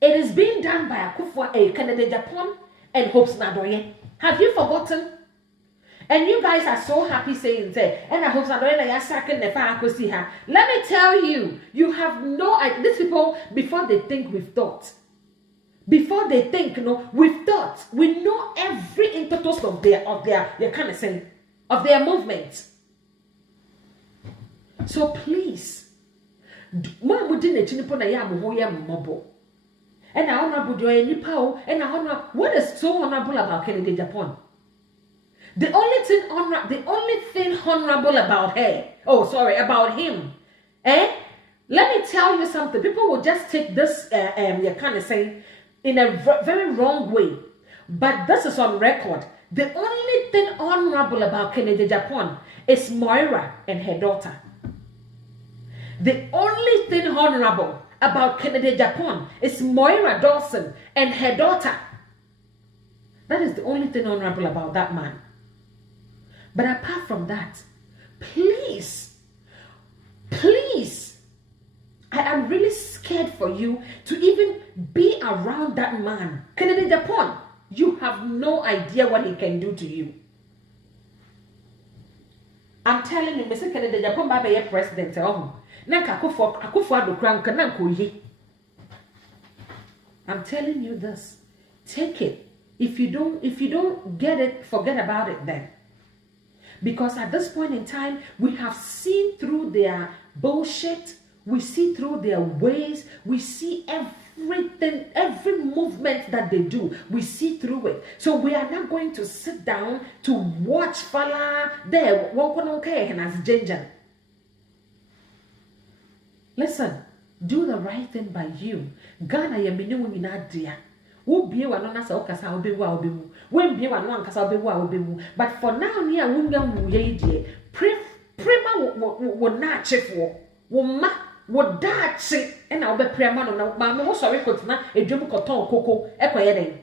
it is being done by Akufo, Canada Japan and Hopes Nadoye. Have you forgotten? And you guys are so happy saying that. And I hope Nadoye na second the fire could see her. Let me tell you, you have no idea. These people, before they think, we've thought. Before they think, we've thought. We know every impetus of their kind of saying, of their movement. So please, what is so honorable about Kennedy Japan? The only thing honorable about her, about him, let me tell you something. People will just take this, you kind of say, in a very wrong way. But this is on record. The only thing honorable about Kennedy Japan is Moira and her daughter. The only thing honorable about Kennedy Japan is Moira Dawson and her daughter. That is the only thing honorable about that man. But apart from that, please, I am really scared for you to even be around that man. Kennedy Japan, you have no idea what he can do to you. I'm telling you, Mr. Kennedy Japan, Baba, president, I'm telling you this. Take it. If you don't get it, forget about it then. Because at this point in time, we have seen through their bullshit, we see through their ways, we see everything, every movement that they do, we see through it. So we are not going to sit down to watch fala there. Listen, do the right thing by you. Ghana yemini wumina dia. Wo bie wa no na sa okasa obewu a obewu. When bie wa no ankasa obewu a obewu. But for now near wunya mu ye die. Prema wo na chefo. Wo ma wo da che e na obe prema no na ma me wo sorry kotuna edwem koton koko ekoye den.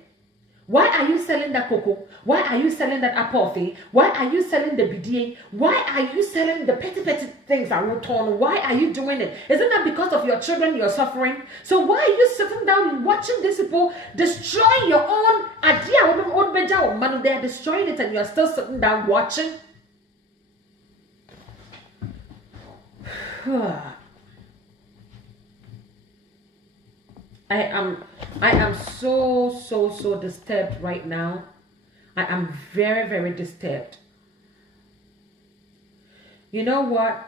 Why are you selling that cocoa? Why are you selling that apple? Why are you selling the BDA? Why are you selling the petty things that will turn? Why are you doing it? Isn't that because of your children you're suffering? So why are you sitting down and watching these people destroy your own They are destroying it and you are still sitting down watching. I am so disturbed right now. I am very, very disturbed. You know what?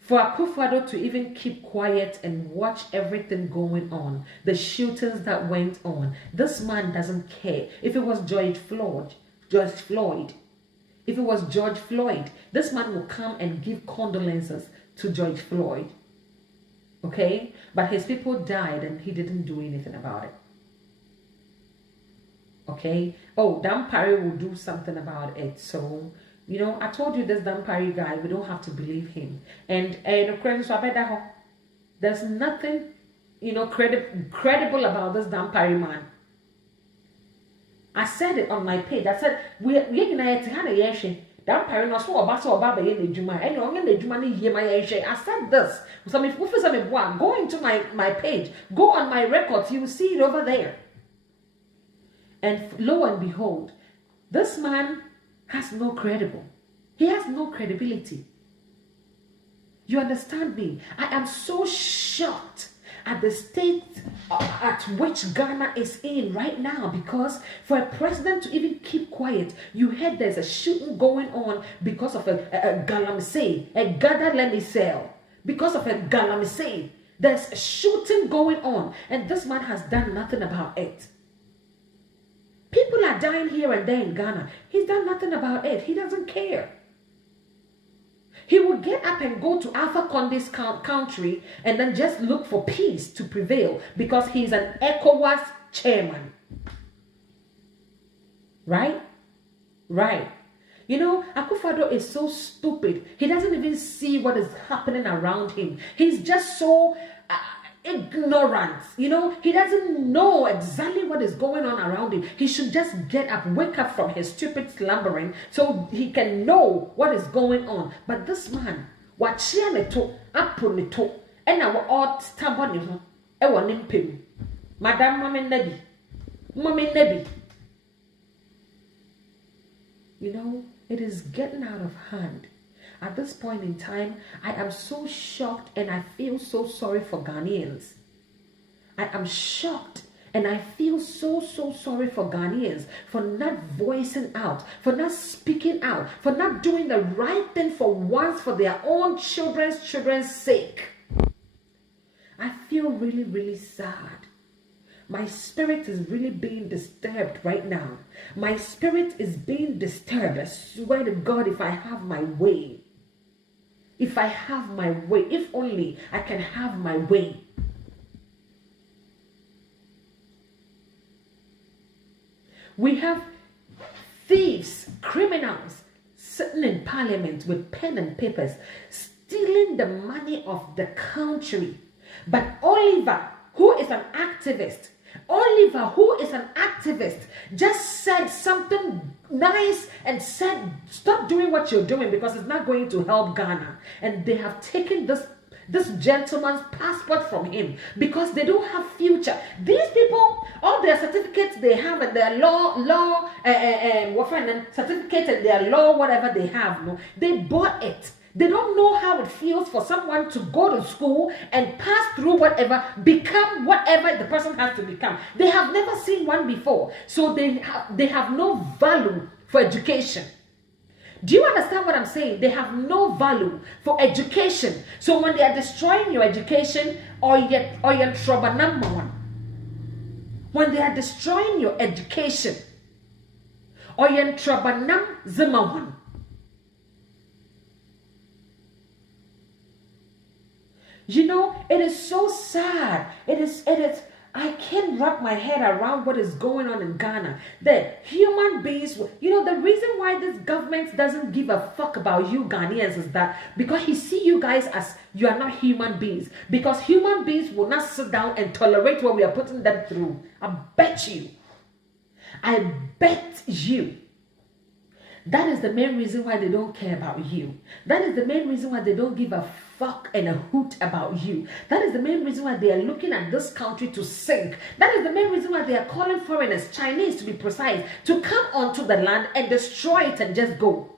For Akufo-Addo to even keep quiet and watch everything going on, the shootings that went on, this man doesn't care. If it was George Floyd, if it was George Floyd, this man will come and give condolences to George Floyd. Okay? But his people died and he didn't do anything about it. Okay? Oh, Dampare will do something about it. So, you know, I told you this Dampare guy, we don't have to believe him. And there's nothing, you know, credible about this Dampare man. I said it on my page. I said, I said this. So if go into my page, go on my records, you will see it over there. And lo and behold, this man has no credible. He has no credibility. You understand me? I am so shocked at the state at which Ghana is in right now, because for a president to even keep quiet, you heard there's a shooting going on because of a galamsey, a gada lemisel, because of a galamsey. There's a shooting going on, and this man has done nothing about it. People are dying here and there in Ghana. He's done nothing about it. He doesn't care. He will get up and go to Alpha Conde's country and then just look for peace to prevail because he's an ECOWAS chairman. Right? Right. You know, Akufo-Addo is so stupid. He doesn't even see what is happening around him. He's just so ignorant. You know, he doesn't know exactly what is going on around him. He should just get up, wake up from his stupid slumbering so he can know what is going on. But this man, wachia neto, apo neto, ena wa all stubborn neho, ewa nimpim. Madam Mami Nebi. You know, it is getting out of hand. At this point in time, I am so shocked and I feel so sorry for Ghanaians. I am shocked and I feel so sorry for Ghanaians for not voicing out, for not speaking out, for not doing the right thing for once for their own children's sake. I feel really sad. My spirit is really being disturbed right now. My spirit is being disturbed. I swear to God, if I have my way. If I have my way, if only I can have my way. We have thieves, criminals sitting in parliament with pen and papers, stealing the money of the country. But Oliver, who is an activist, just said something nice and said, stop doing what you're doing because it's not going to help Ghana. And they have taken this gentleman's passport from him because they don't have future. These people, all their certificates they have and their law certificate and their law, whatever they have, no, they bought it. They don't know how it feels for someone to go to school and pass through whatever, become whatever the person has to become. They have never seen one before. So they have no value for education. Do you understand what I'm saying? They have no value for education. So when they are destroying your education, or your trouble number one, when they are destroying your education, or your trouble number one, you know, it is so sad. It is, I can't wrap my head around what is going on in Ghana. The human beings, you know, the reason why this government doesn't give a fuck about you Ghanaians is that because he see you guys as you are not human beings. Because human beings will not sit down and tolerate what we are putting them through. I bet you That is the main reason why they don't care about you. That is the main reason why they don't give a fuck and a hoot about you. That is the main reason why they are looking at this country to sink. That is the main reason why they are calling foreigners, Chinese to be precise, to come onto the land and destroy it and just go.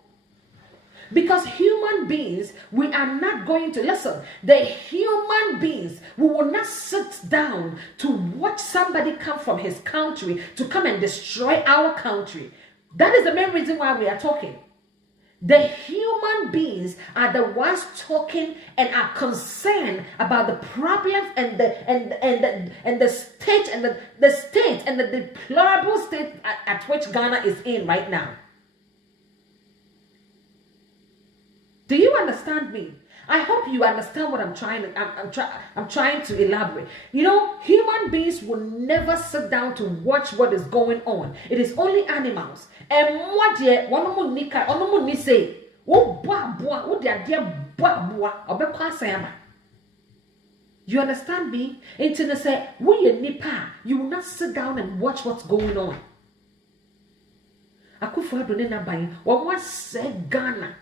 Because human beings, we are not going to listen. The human beings, we will not sit down to watch somebody come from his country to come and destroy our country. That is the main reason why we are talking. The human beings are the ones talking and are concerned about the problems and the state and the state and the deplorable state at which Ghana is in right now. Do you understand me? I hope you understand what I'm trying to elaborate. You know, human beings will never sit down to watch what is going on. It is only animals. And what ye one more nika on more ni say, oh boa, oh dear boa, or you understand me? Until say, we nipa, you will not sit down and watch what's going on. Akufo Addo na bayin, one say Ghana.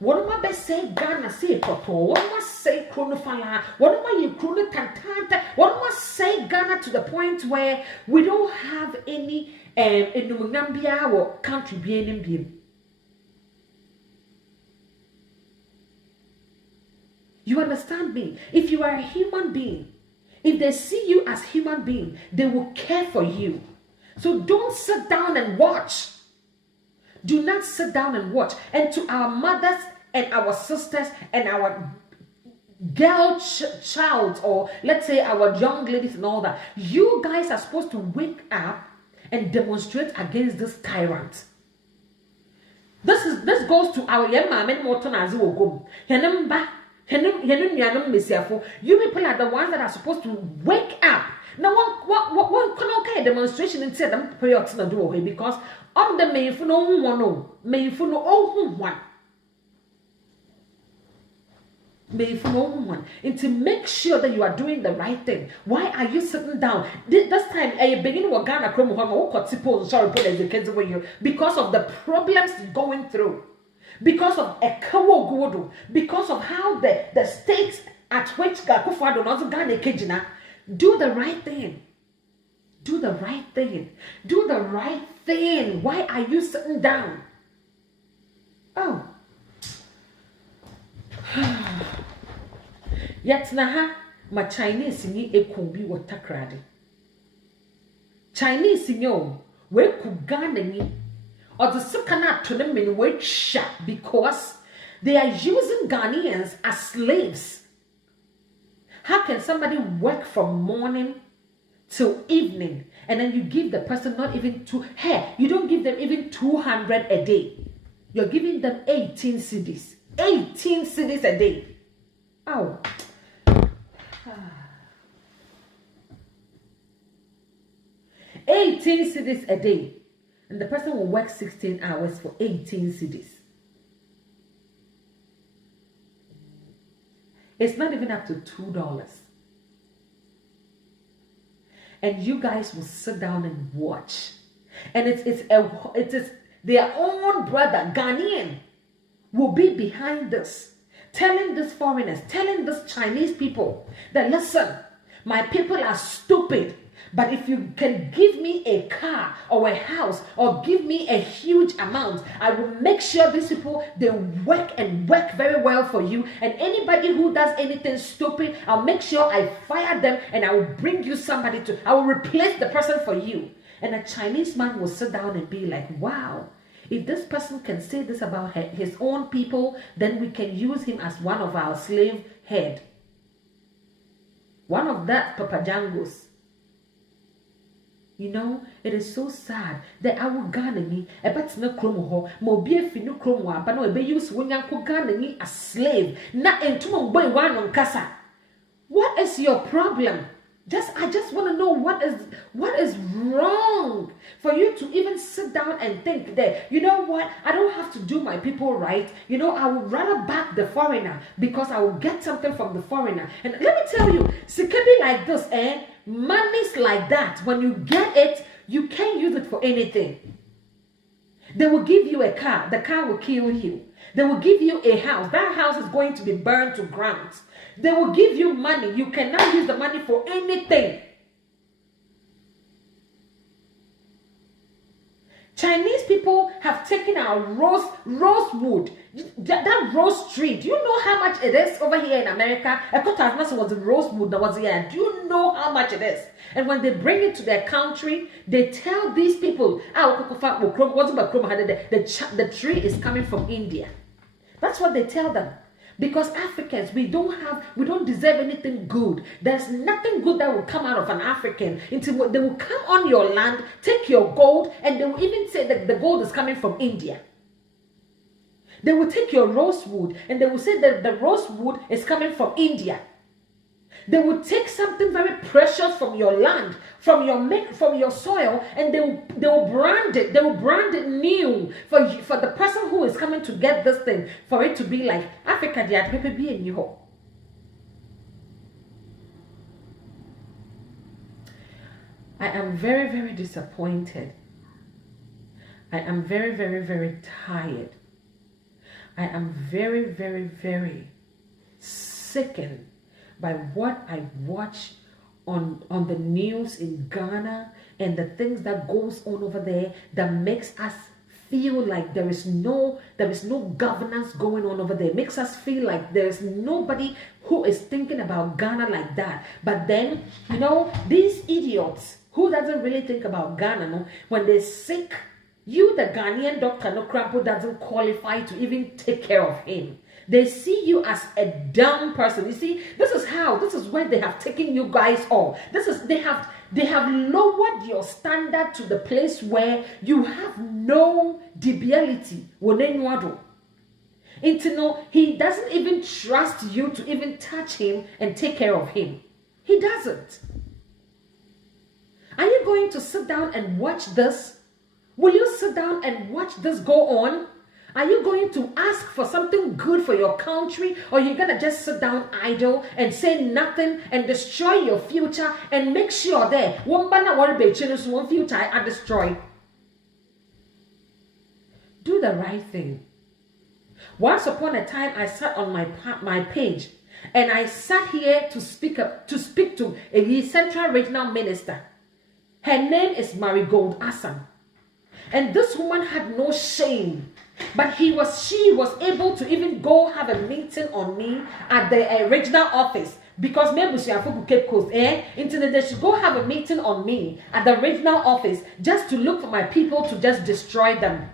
One of my best say Ghana say Papa, one must say Chronofala, one of my Chrono Tantanta, one must say Ghana to the point where we don't have any in Nambia or country being in being. You understand me? If you are a human being, if they see you as human being, they will care for you. So don't sit down and watch. Do not sit down and watch. And to our mothers and our sisters and our girl child, or let's say our young ladies and all that, you guys are supposed to wake up and demonstrate against this tyrant. This goes to our young man Morton as you people are the ones that are supposed to wake up. Now, one can okay demonstration and say them periods na do away because on the main for no one, main for no one. Main for no one. And to make sure that you are doing the right thing. Why are you sitting down? This time, I begin with Ghana Chrome sorry, put as the kids over you because of the problems going through. Because of a kawo, because of how the states at which Gakufado also Ghana Kejina. Do the right thing. Do the right thing. Do the right thing. Why are you sitting down? Oh. Yet naha ma Chinese ni ekumbi watakrade. Chinese nyo we kugana ni or the sakana to them in which shop because they are using Ghanaians as slaves. How can somebody work from morning till evening and then you give the person not even you don't give them even 200 a day. You're giving them 18 cedis. 18 cedis a day. Oh. 18 cedis a day. And the person will work 16 hours for 18 cedis. It's not even up to $2. And you guys will sit down and watch. And it is their own brother, Ghanaian, will be behind this. Telling these foreigners, telling these Chinese people that listen, my people are stupid. But if you can give me a car or a house or give me a huge amount, I will make sure these people, they work and work very well for you. And anybody who does anything stupid, I'll make sure I fire them and I will bring you somebody I will replace the person for you. And a Chinese man will sit down and be like, wow, if this person can say this about his own people, then we can use him as one of our slave head. One of that Papajangos. You know, it is so sad that our Ghanaian, a bet no chromo, mobile finu chromo, but no be used when Yanko Ghanaian a slave, not in two boy one on casa. What is your problem? I just want to know what is wrong for you to even sit down and think that, you know what, I don't have to do my people right. You know, I would rather back the foreigner because I will get something from the foreigner. And let me tell you, security like this, money's like that. When you get it, you can't use it for anything. They will give you a car. The car will kill you. They will give you a house. That house is going to be burned to ground. They will give you money. You cannot use the money for anything. Chinese people have taken our rosewood, that rose tree. Do you know how much it is over here in America? A quarter of us was the rosewood that was here. Do you know how much it is? And when they bring it to their country, they tell these people, the tree is coming from India. That's what they tell them. Because Africans, we don't deserve anything good. There's nothing good that will come out of an African until they will come on your land, take your gold, and they will even say that the gold is coming from India. They will take your rosewood and they will say that the rosewood is coming from India. They will take something very precious from your land, from your soil, and they will brand it. They will brand it new for the person who is coming to get this thing, for it to be like Africa. They are people be in you. I am very, very disappointed. I am very, very, very tired. I am very, very, very sickened by what I watch on the news in Ghana and the things that goes on over there that makes us feel like there is no governance going on over there. Makes us feel like there's nobody who is thinking about Ghana like that. But then, these idiots who doesn't really think about Ghana, no, when they're sick, the Ghanaian doctor, no Krampo doesn't qualify to even take care of him. They see you as a dumb person. You see, this is where they have taken you guys all. They have lowered your standard to the place where you have no debility. He doesn't even trust you to even touch him and take care of him. He doesn't. Are you going to sit down and watch this? Will you sit down and watch this go on? Are you going to ask for something good for your country, or you're going to just sit down idle and say nothing and destroy your future and make sure that one future are destroyed? Do the right thing. Once upon a time, I sat on my page and I sat here to speak to a central regional minister. Her name is Marigold Assam. And this woman had no shame. But she was able to even go have a meeting on me at the regional office, because maybe she have to Cape Coast, until they should go have a meeting on me at the regional office just to look for my people to just destroy them,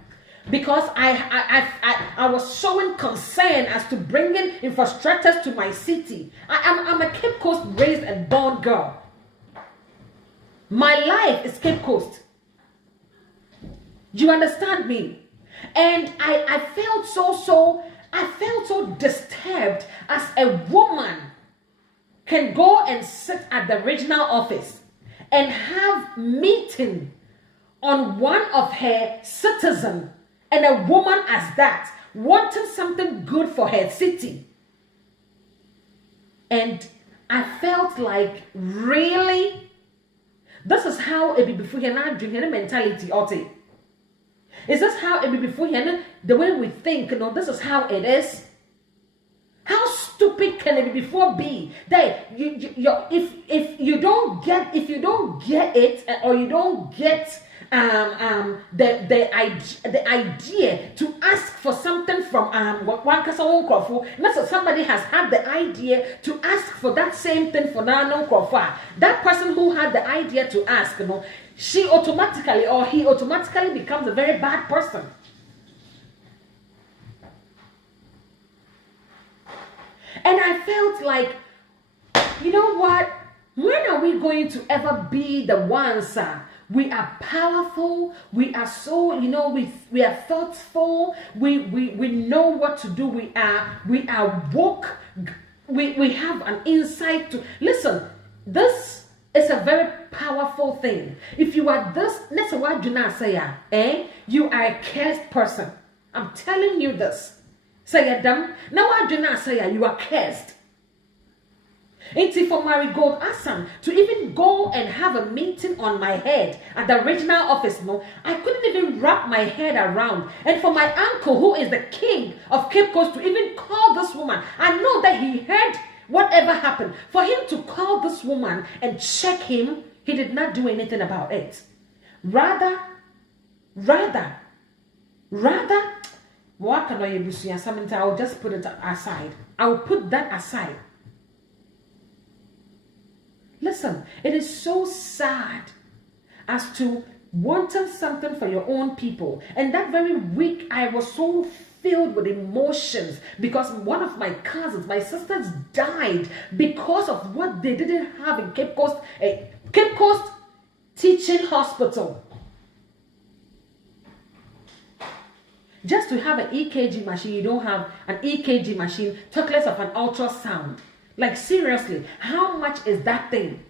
because I was showing concern as to bringing infrastructures to my city. I'm a Cape Coast raised and born girl. My life is Cape Coast. You understand me? And I felt so disturbed as a woman can go and sit at the regional office and have meeting on one of her citizens, and a woman as that wanting something good for her city. And I felt like, really? This is how it be before you not drink any mentality or take. Is this how it be before you? The way we think, this is how it is. How stupid can it before be that if you don't get it, or you don't get the idea to ask for something from somebody has had the idea to ask for that same thing for that person who had the idea to ask, she automatically or he automatically becomes a very bad person. And I felt like, you know what? When are we going to ever be the ones? We are powerful. We are so, we are thoughtful. We know what to do. We are woke. We have an insight to listen. This is a very powerful thing. If you are this, that's what do not say, you are a cursed person. I'm telling you this. Say them. Now I do not say you are cursed. It's for Marigold Asan to even go and have a meeting on my head at the regional office, no, I couldn't even wrap my head around. And for my uncle, who is the king of Cape Coast, to even call this woman, I know that he heard whatever happened. For him to call this woman and check him, he did not do anything about it. Rather, I'll just put it aside. I'll put that aside. Listen, it is so sad as to wanting something for your own people. And that very week, I was so filled with emotions because one of my cousins, my sisters, died because of what they didn't have in Cape Coast Teaching Hospital. Just to have an EKG machine, you don't have an EKG machine, talk less of an ultrasound. Like seriously, how much is that thing?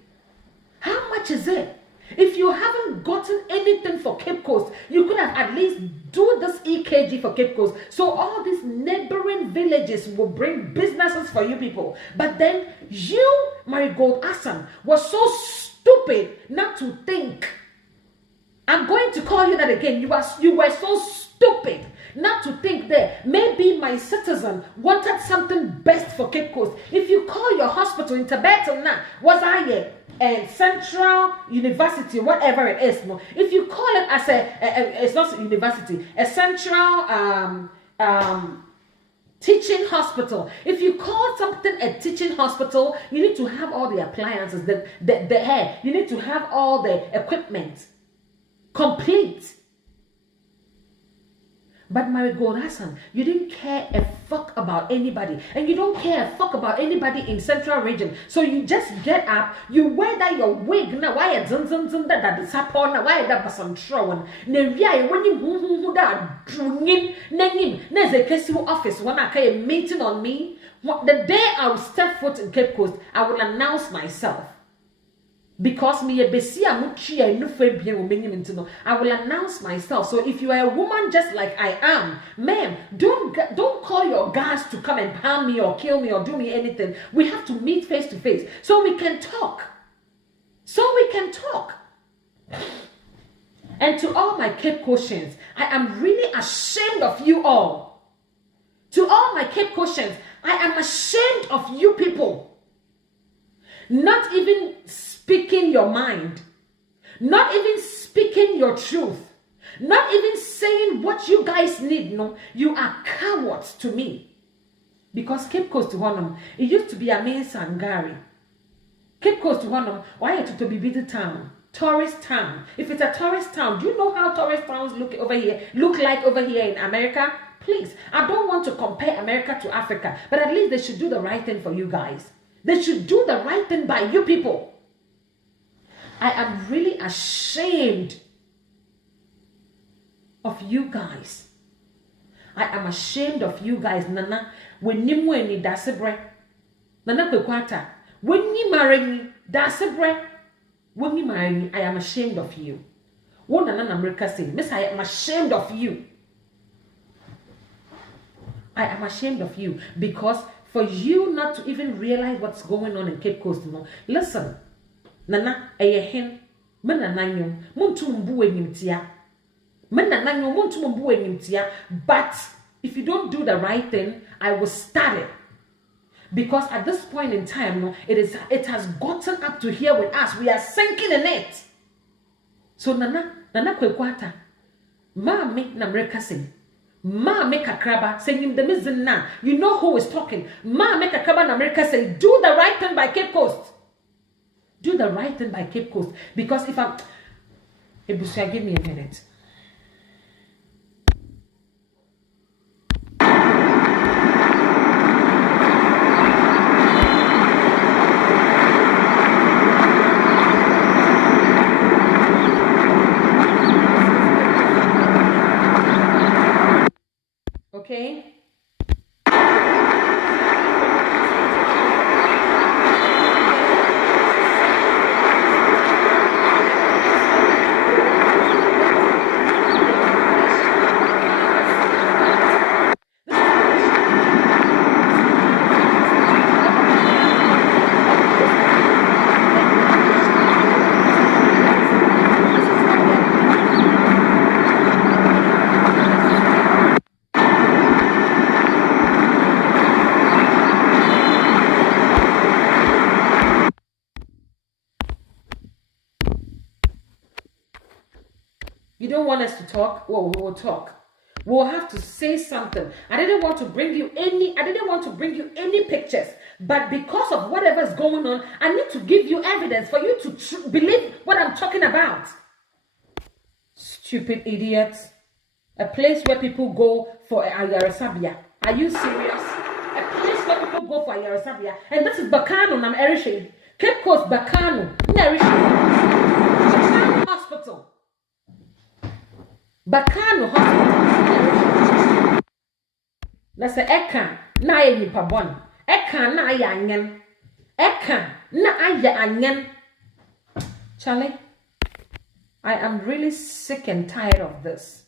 How much is it? If you haven't gotten anything for Cape Coast, you could have at least do this EKG for Cape Coast. So all these neighboring villages will bring businesses for you people. But then you, Marigold Asan, was so stupid not to think. I'm going to call you that again. You were so stupid not to think that maybe my citizen wanted something best for Cape Coast. If you call your hospital in Tibetan now, and Central University, whatever it is, no. If you call it as it's not a university, a Central Teaching Hospital. If you call something a teaching hospital, you need to have all the appliances, the hair. You need to have all the equipment complete. But Marigold Hassan, you didn't care a fuck about anybody. And you don't care a fuck about anybody in Central Region. So you just get up, you wear that your wig, now why a zun that disappoint, now why that person throwing. Nevia, when you that drungin, name, there's a case office when I a meeting on me. The day I will step foot in Cape Coast, I will announce myself. Because I will announce myself. So if you are a woman just like I am, ma'am, don't call your guys to come and pound me or kill me or do me anything. We have to meet face to face so we can talk. And to all my Cape Coastians, I am really ashamed of you all. To all my Cape Coastians, I am ashamed of you people. Not even speaking your mind, not even speaking your truth, not even saying what you guys need. No, you are cowards to me. Because Cape Coast to Honum, it used to be a main Sangari. Cape Coast to Honum, why it to be busy town, tourist town. If it's a tourist town, do you know how tourist towns look like over here in America? Please, I don't want to compare America to Africa, but at least they should do the right thing for you guys. They should do the right thing by you people. I am really ashamed of you guys. I am ashamed of you guys. Nana, when you ni dasebre. Nana kwekwata. When you marry dasebre. When you marry me, I am ashamed of you. What Nana America say? Miss, I am ashamed of you. I am ashamed of you because for you not to even realize what's going on in Cape Coast, no. Listen, Nana, eyehin, menananyo, muntumbu enyimtia. Menananyo, muntumbu enyimtia. But if you don't do the right thing, I will start it. Because at this point in time, no, it has gotten up to here with us. We are sinking in it. So Nana kwekwata, ma me na mreka sing. Ma make a crabba saying the mizzen na. You know who is talking. Ma make a crabba in America say, do the right thing by Cape Coast. Do the right thing by Cape Coast. Because if I'm Ebusia, give me a minute. Okay. don't want us to talk, well, we will talk. We'll have to say something. I didn't want to bring you any pictures, but because of whatever's going on, I need to give you evidence for you to believe what I'm talking about. Stupid idiots. A place where people go for ayaresabia. Are you serious? A place where people go for ayaresabia. And this is Bakano, I'm Erishin. Cape Coast, Bakano, Bakano Hospital. Bakano Hospital. That's the Eka, na ye nipa bon. Eka na aya anyen. Eka na aya anyen. Charlie, I am really sick and tired of this.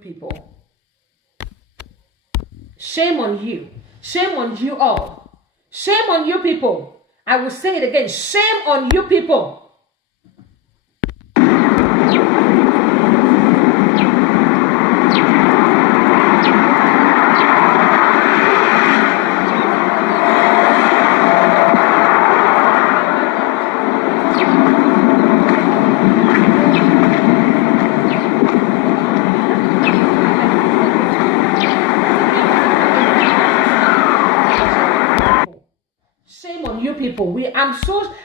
People. Shame on you. Shame on you all. Shame on you people. I will say it again. Shame on you people.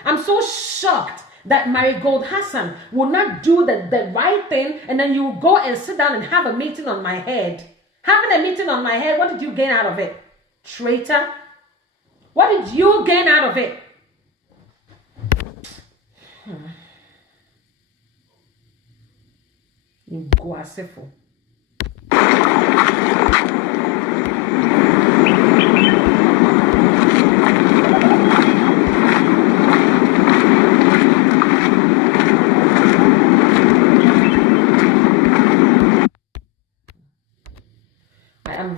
I'm so shocked that Marigold Hassan will not do the right thing, and then you go and sit down and have a meeting on my head. Having a meeting on my head, what did you gain out of it? Traitor. What did you gain out of it? You guasiful.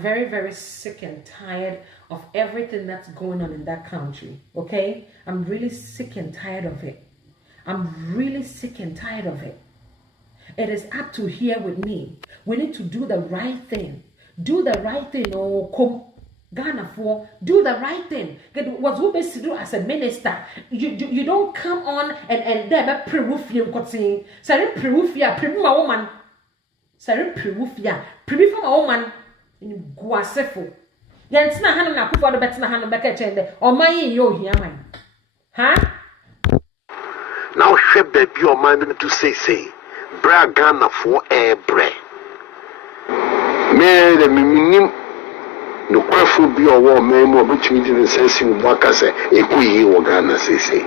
Very, very sick and tired of everything that's going on in that country. Okay, I'm really sick and tired of it. I'm really sick and tired of it. it is up to here with me. We need to do the right thing. Do the right thing. Oh, come. Ghana for do the right thing. What we best do as a minister, you don't come on and there proof you got saying, sorry, proof ya, prove my woman. Sorry, proof ya, prove my woman in Guasefo. Yansna Hannah, I put for the better hand back at end, or my yo here, man. Huh? Now, share baby your mind to say, Bra Ghana for air bread. May the minim. No crafty be a war, man, more between the sense of Bacas, a quay or Ghana, say.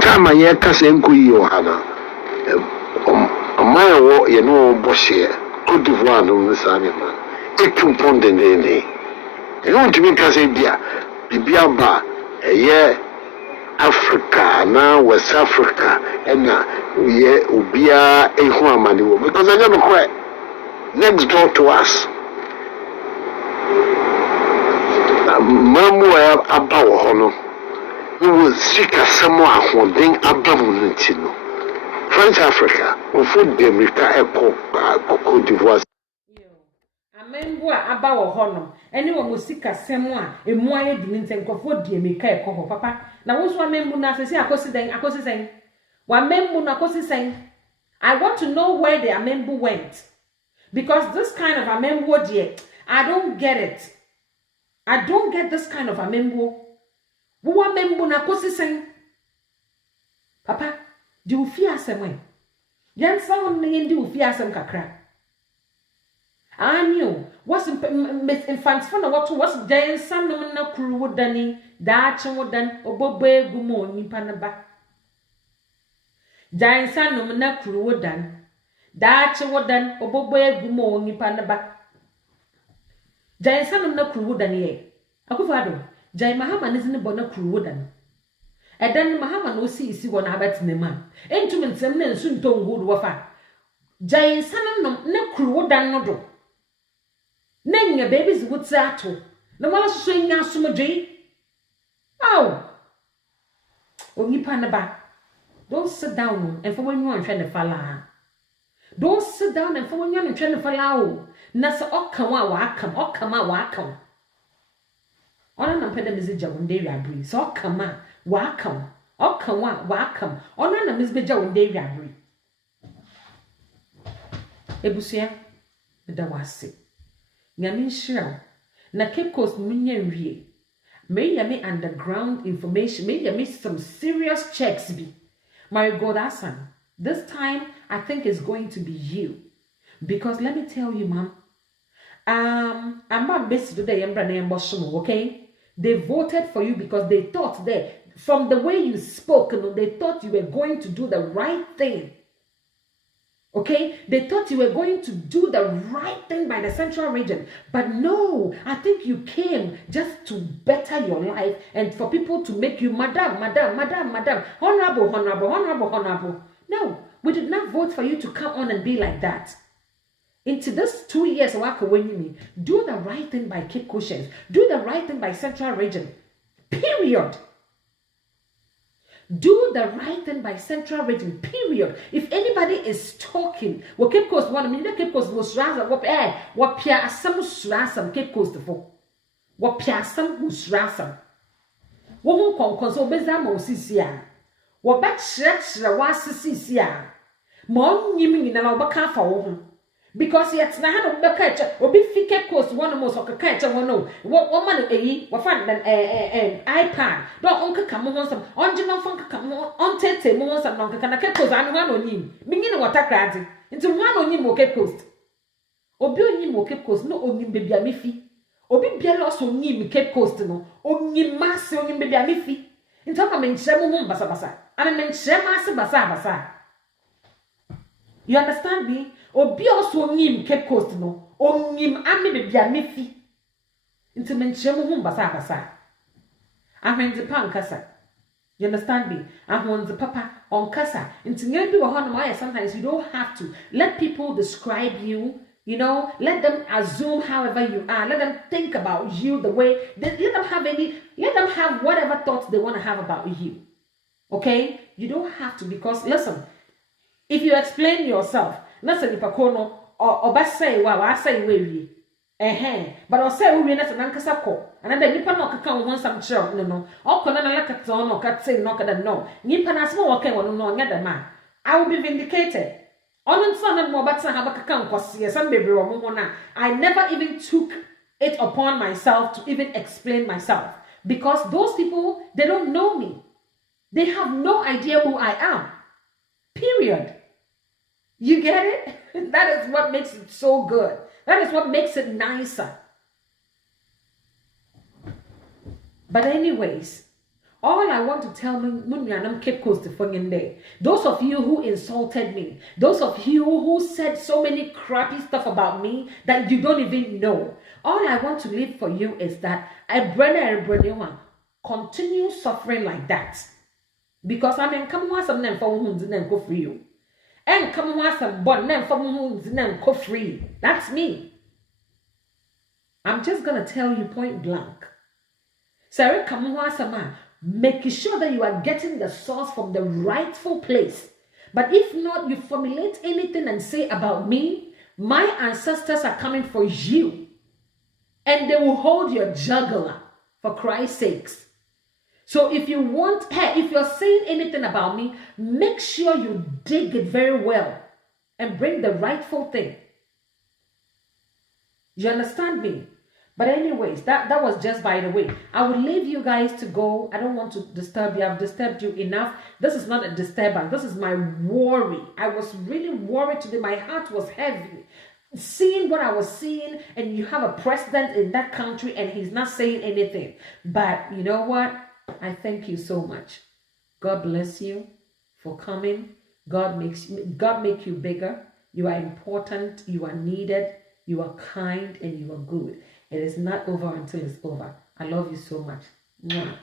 Time I hear Cassin Quay or Hannah. A mile war, you know, Bossier, Cote d'Ivoire, on the Saniman. A coupon the day. You want to make us a beer, Bibiamba, a year Africa, now West Africa, and now we be a woman because I don't quite next door to us. Mamu abawo hono we will seek a somewhere holding abamunitino French Africa of food America Cote d'Ivoire amembo abawo hono anyone will seek a somewhere a moye dinten kofo di America ekoho papa na wo so amembo na sese akosi sen wa membo na akosi sen. I want to know where the amembo went because this kind of amembo dear I don't get it. I don't get this kind of a membo. Who membo na kosi sen? Papa, do you fear some? Yan sound name do fear some kakra. I knew what's infants for what was giant son no crew would done, that would done, or bobe gumo ni panaba. Giant son no crew would done, that would done, or bobe gumo ni panaba. Jai sanum na kruwudan ye. Akufado, Jai Mahama nisini bona kruwudan. Edan Mahama no si isi wona abet ne ma. Entum nsem na nsu nton gudu wafa. Jai sanum na kruwudan no do. Na nya babies wutse ato. Na mala so nya asomdwe. Aw. Onipa na ba. Don't sit down and for when you want to fala. Don't sit down and for when you want to fala. Nasa okama wakam. Ona na mpeda mizija wonde abri. So okama wakam. Wakam. Ona na mizbeja wonde abri. Ebusia da wase. Nyame nhyira. Na Cape Coast munye nwie. May yame underground information. May yame some serious checks be. My God, Asan. This time I think it's going to be you. Because let me tell you, ma'am. I'm not based today, okay? They voted for you because they thought that from the way you spoke, they thought you were going to do the right thing. Okay? They thought you were going to do the right thing by the central region. But no, I think you came just to better your life and for people to make you madam, honorable. No, we did not vote for you to come on and be like that. Into this 2 years, do the right thing by Cape Coast. Do the right thing by Central Region. Period. Do the right thing by Central Region. Period. If anybody is talking, well, Cape Coast Cape Coast was rather what Pia Assam Surasam Cape Coast for. What Pia Assam was Rasam. What won't console Bezamo Sisia. What back stretch the was Sisia. Mon yiming in an Obaka for. Because yet na hand of the catch or be Cape Coast one most of a catch one no what man what fun than iPad don't uncle come on some on Jim Funk come on Tete Mons and Uncle can Cape Coast and one on him meaning what I cried into one on him Cape Coast or build him Cape Coast no on him baby a miffy or be belos on him Cape Coast no on him mass on him baby a miffy in time I mean Shemu Basa I mean Shemasa Basa. You understand me? Obi also nim Cape Coast no. Onyim ame bebia mefi. Nti menchemu hu basa. Ahwenze pa nkasa. You understand me? Ahwenze papa on kasa. Nti nyebi wo hono why sometimes you don't have to let people describe you. You know, let them assume however you are. Let them think about you the way let them have whatever thoughts they want to have about you. Okay? You don't have to because listen, you explain yourself, na say nipa ko no obasai wa asai we but I'll say we na nankasa ko another nipa no kaka wo nsam kire no okona na lakata no katse no kada no nipa na asmo wo kan wo no nya da ma I will be vindicated. On some more but I never even took it upon myself to even explain myself because those people, they don't know me. They have no idea who I am. Period. You get it? That is what makes it so good. That is what makes it nicer. But anyways, all I want to tell those of you who insulted me, those of you who said so many crappy stuff about me that you don't even know, all I want to leave for you is that continue suffering like that. Because I mean, come on, some name for wounds and then go free. And come on, some bon for wounds and then go free. That's me. I'm just gonna tell you point blank. Sarah, come on, some making sure that you are getting the source from the rightful place. But if not, you formulate anything and say about me, my ancestors are coming for you. And they will hold your jugular, for Christ's sakes. So if you want, if you're saying anything about me, make sure you dig it very well and bring the rightful thing. You understand me? But anyways, that was just by the way. I will leave you guys to go. I don't want to disturb you. I've disturbed you enough. This is not a disturbance. This is my worry. I was really worried today. My heart was heavy. Seeing what I was seeing, and you have a president in that country and he's not saying anything. But you know what? I thank you so much. God bless you for coming. God make you bigger. You are important. You are needed. You are kind and you are good. It is not over until it's over. I love you so much. Mwah.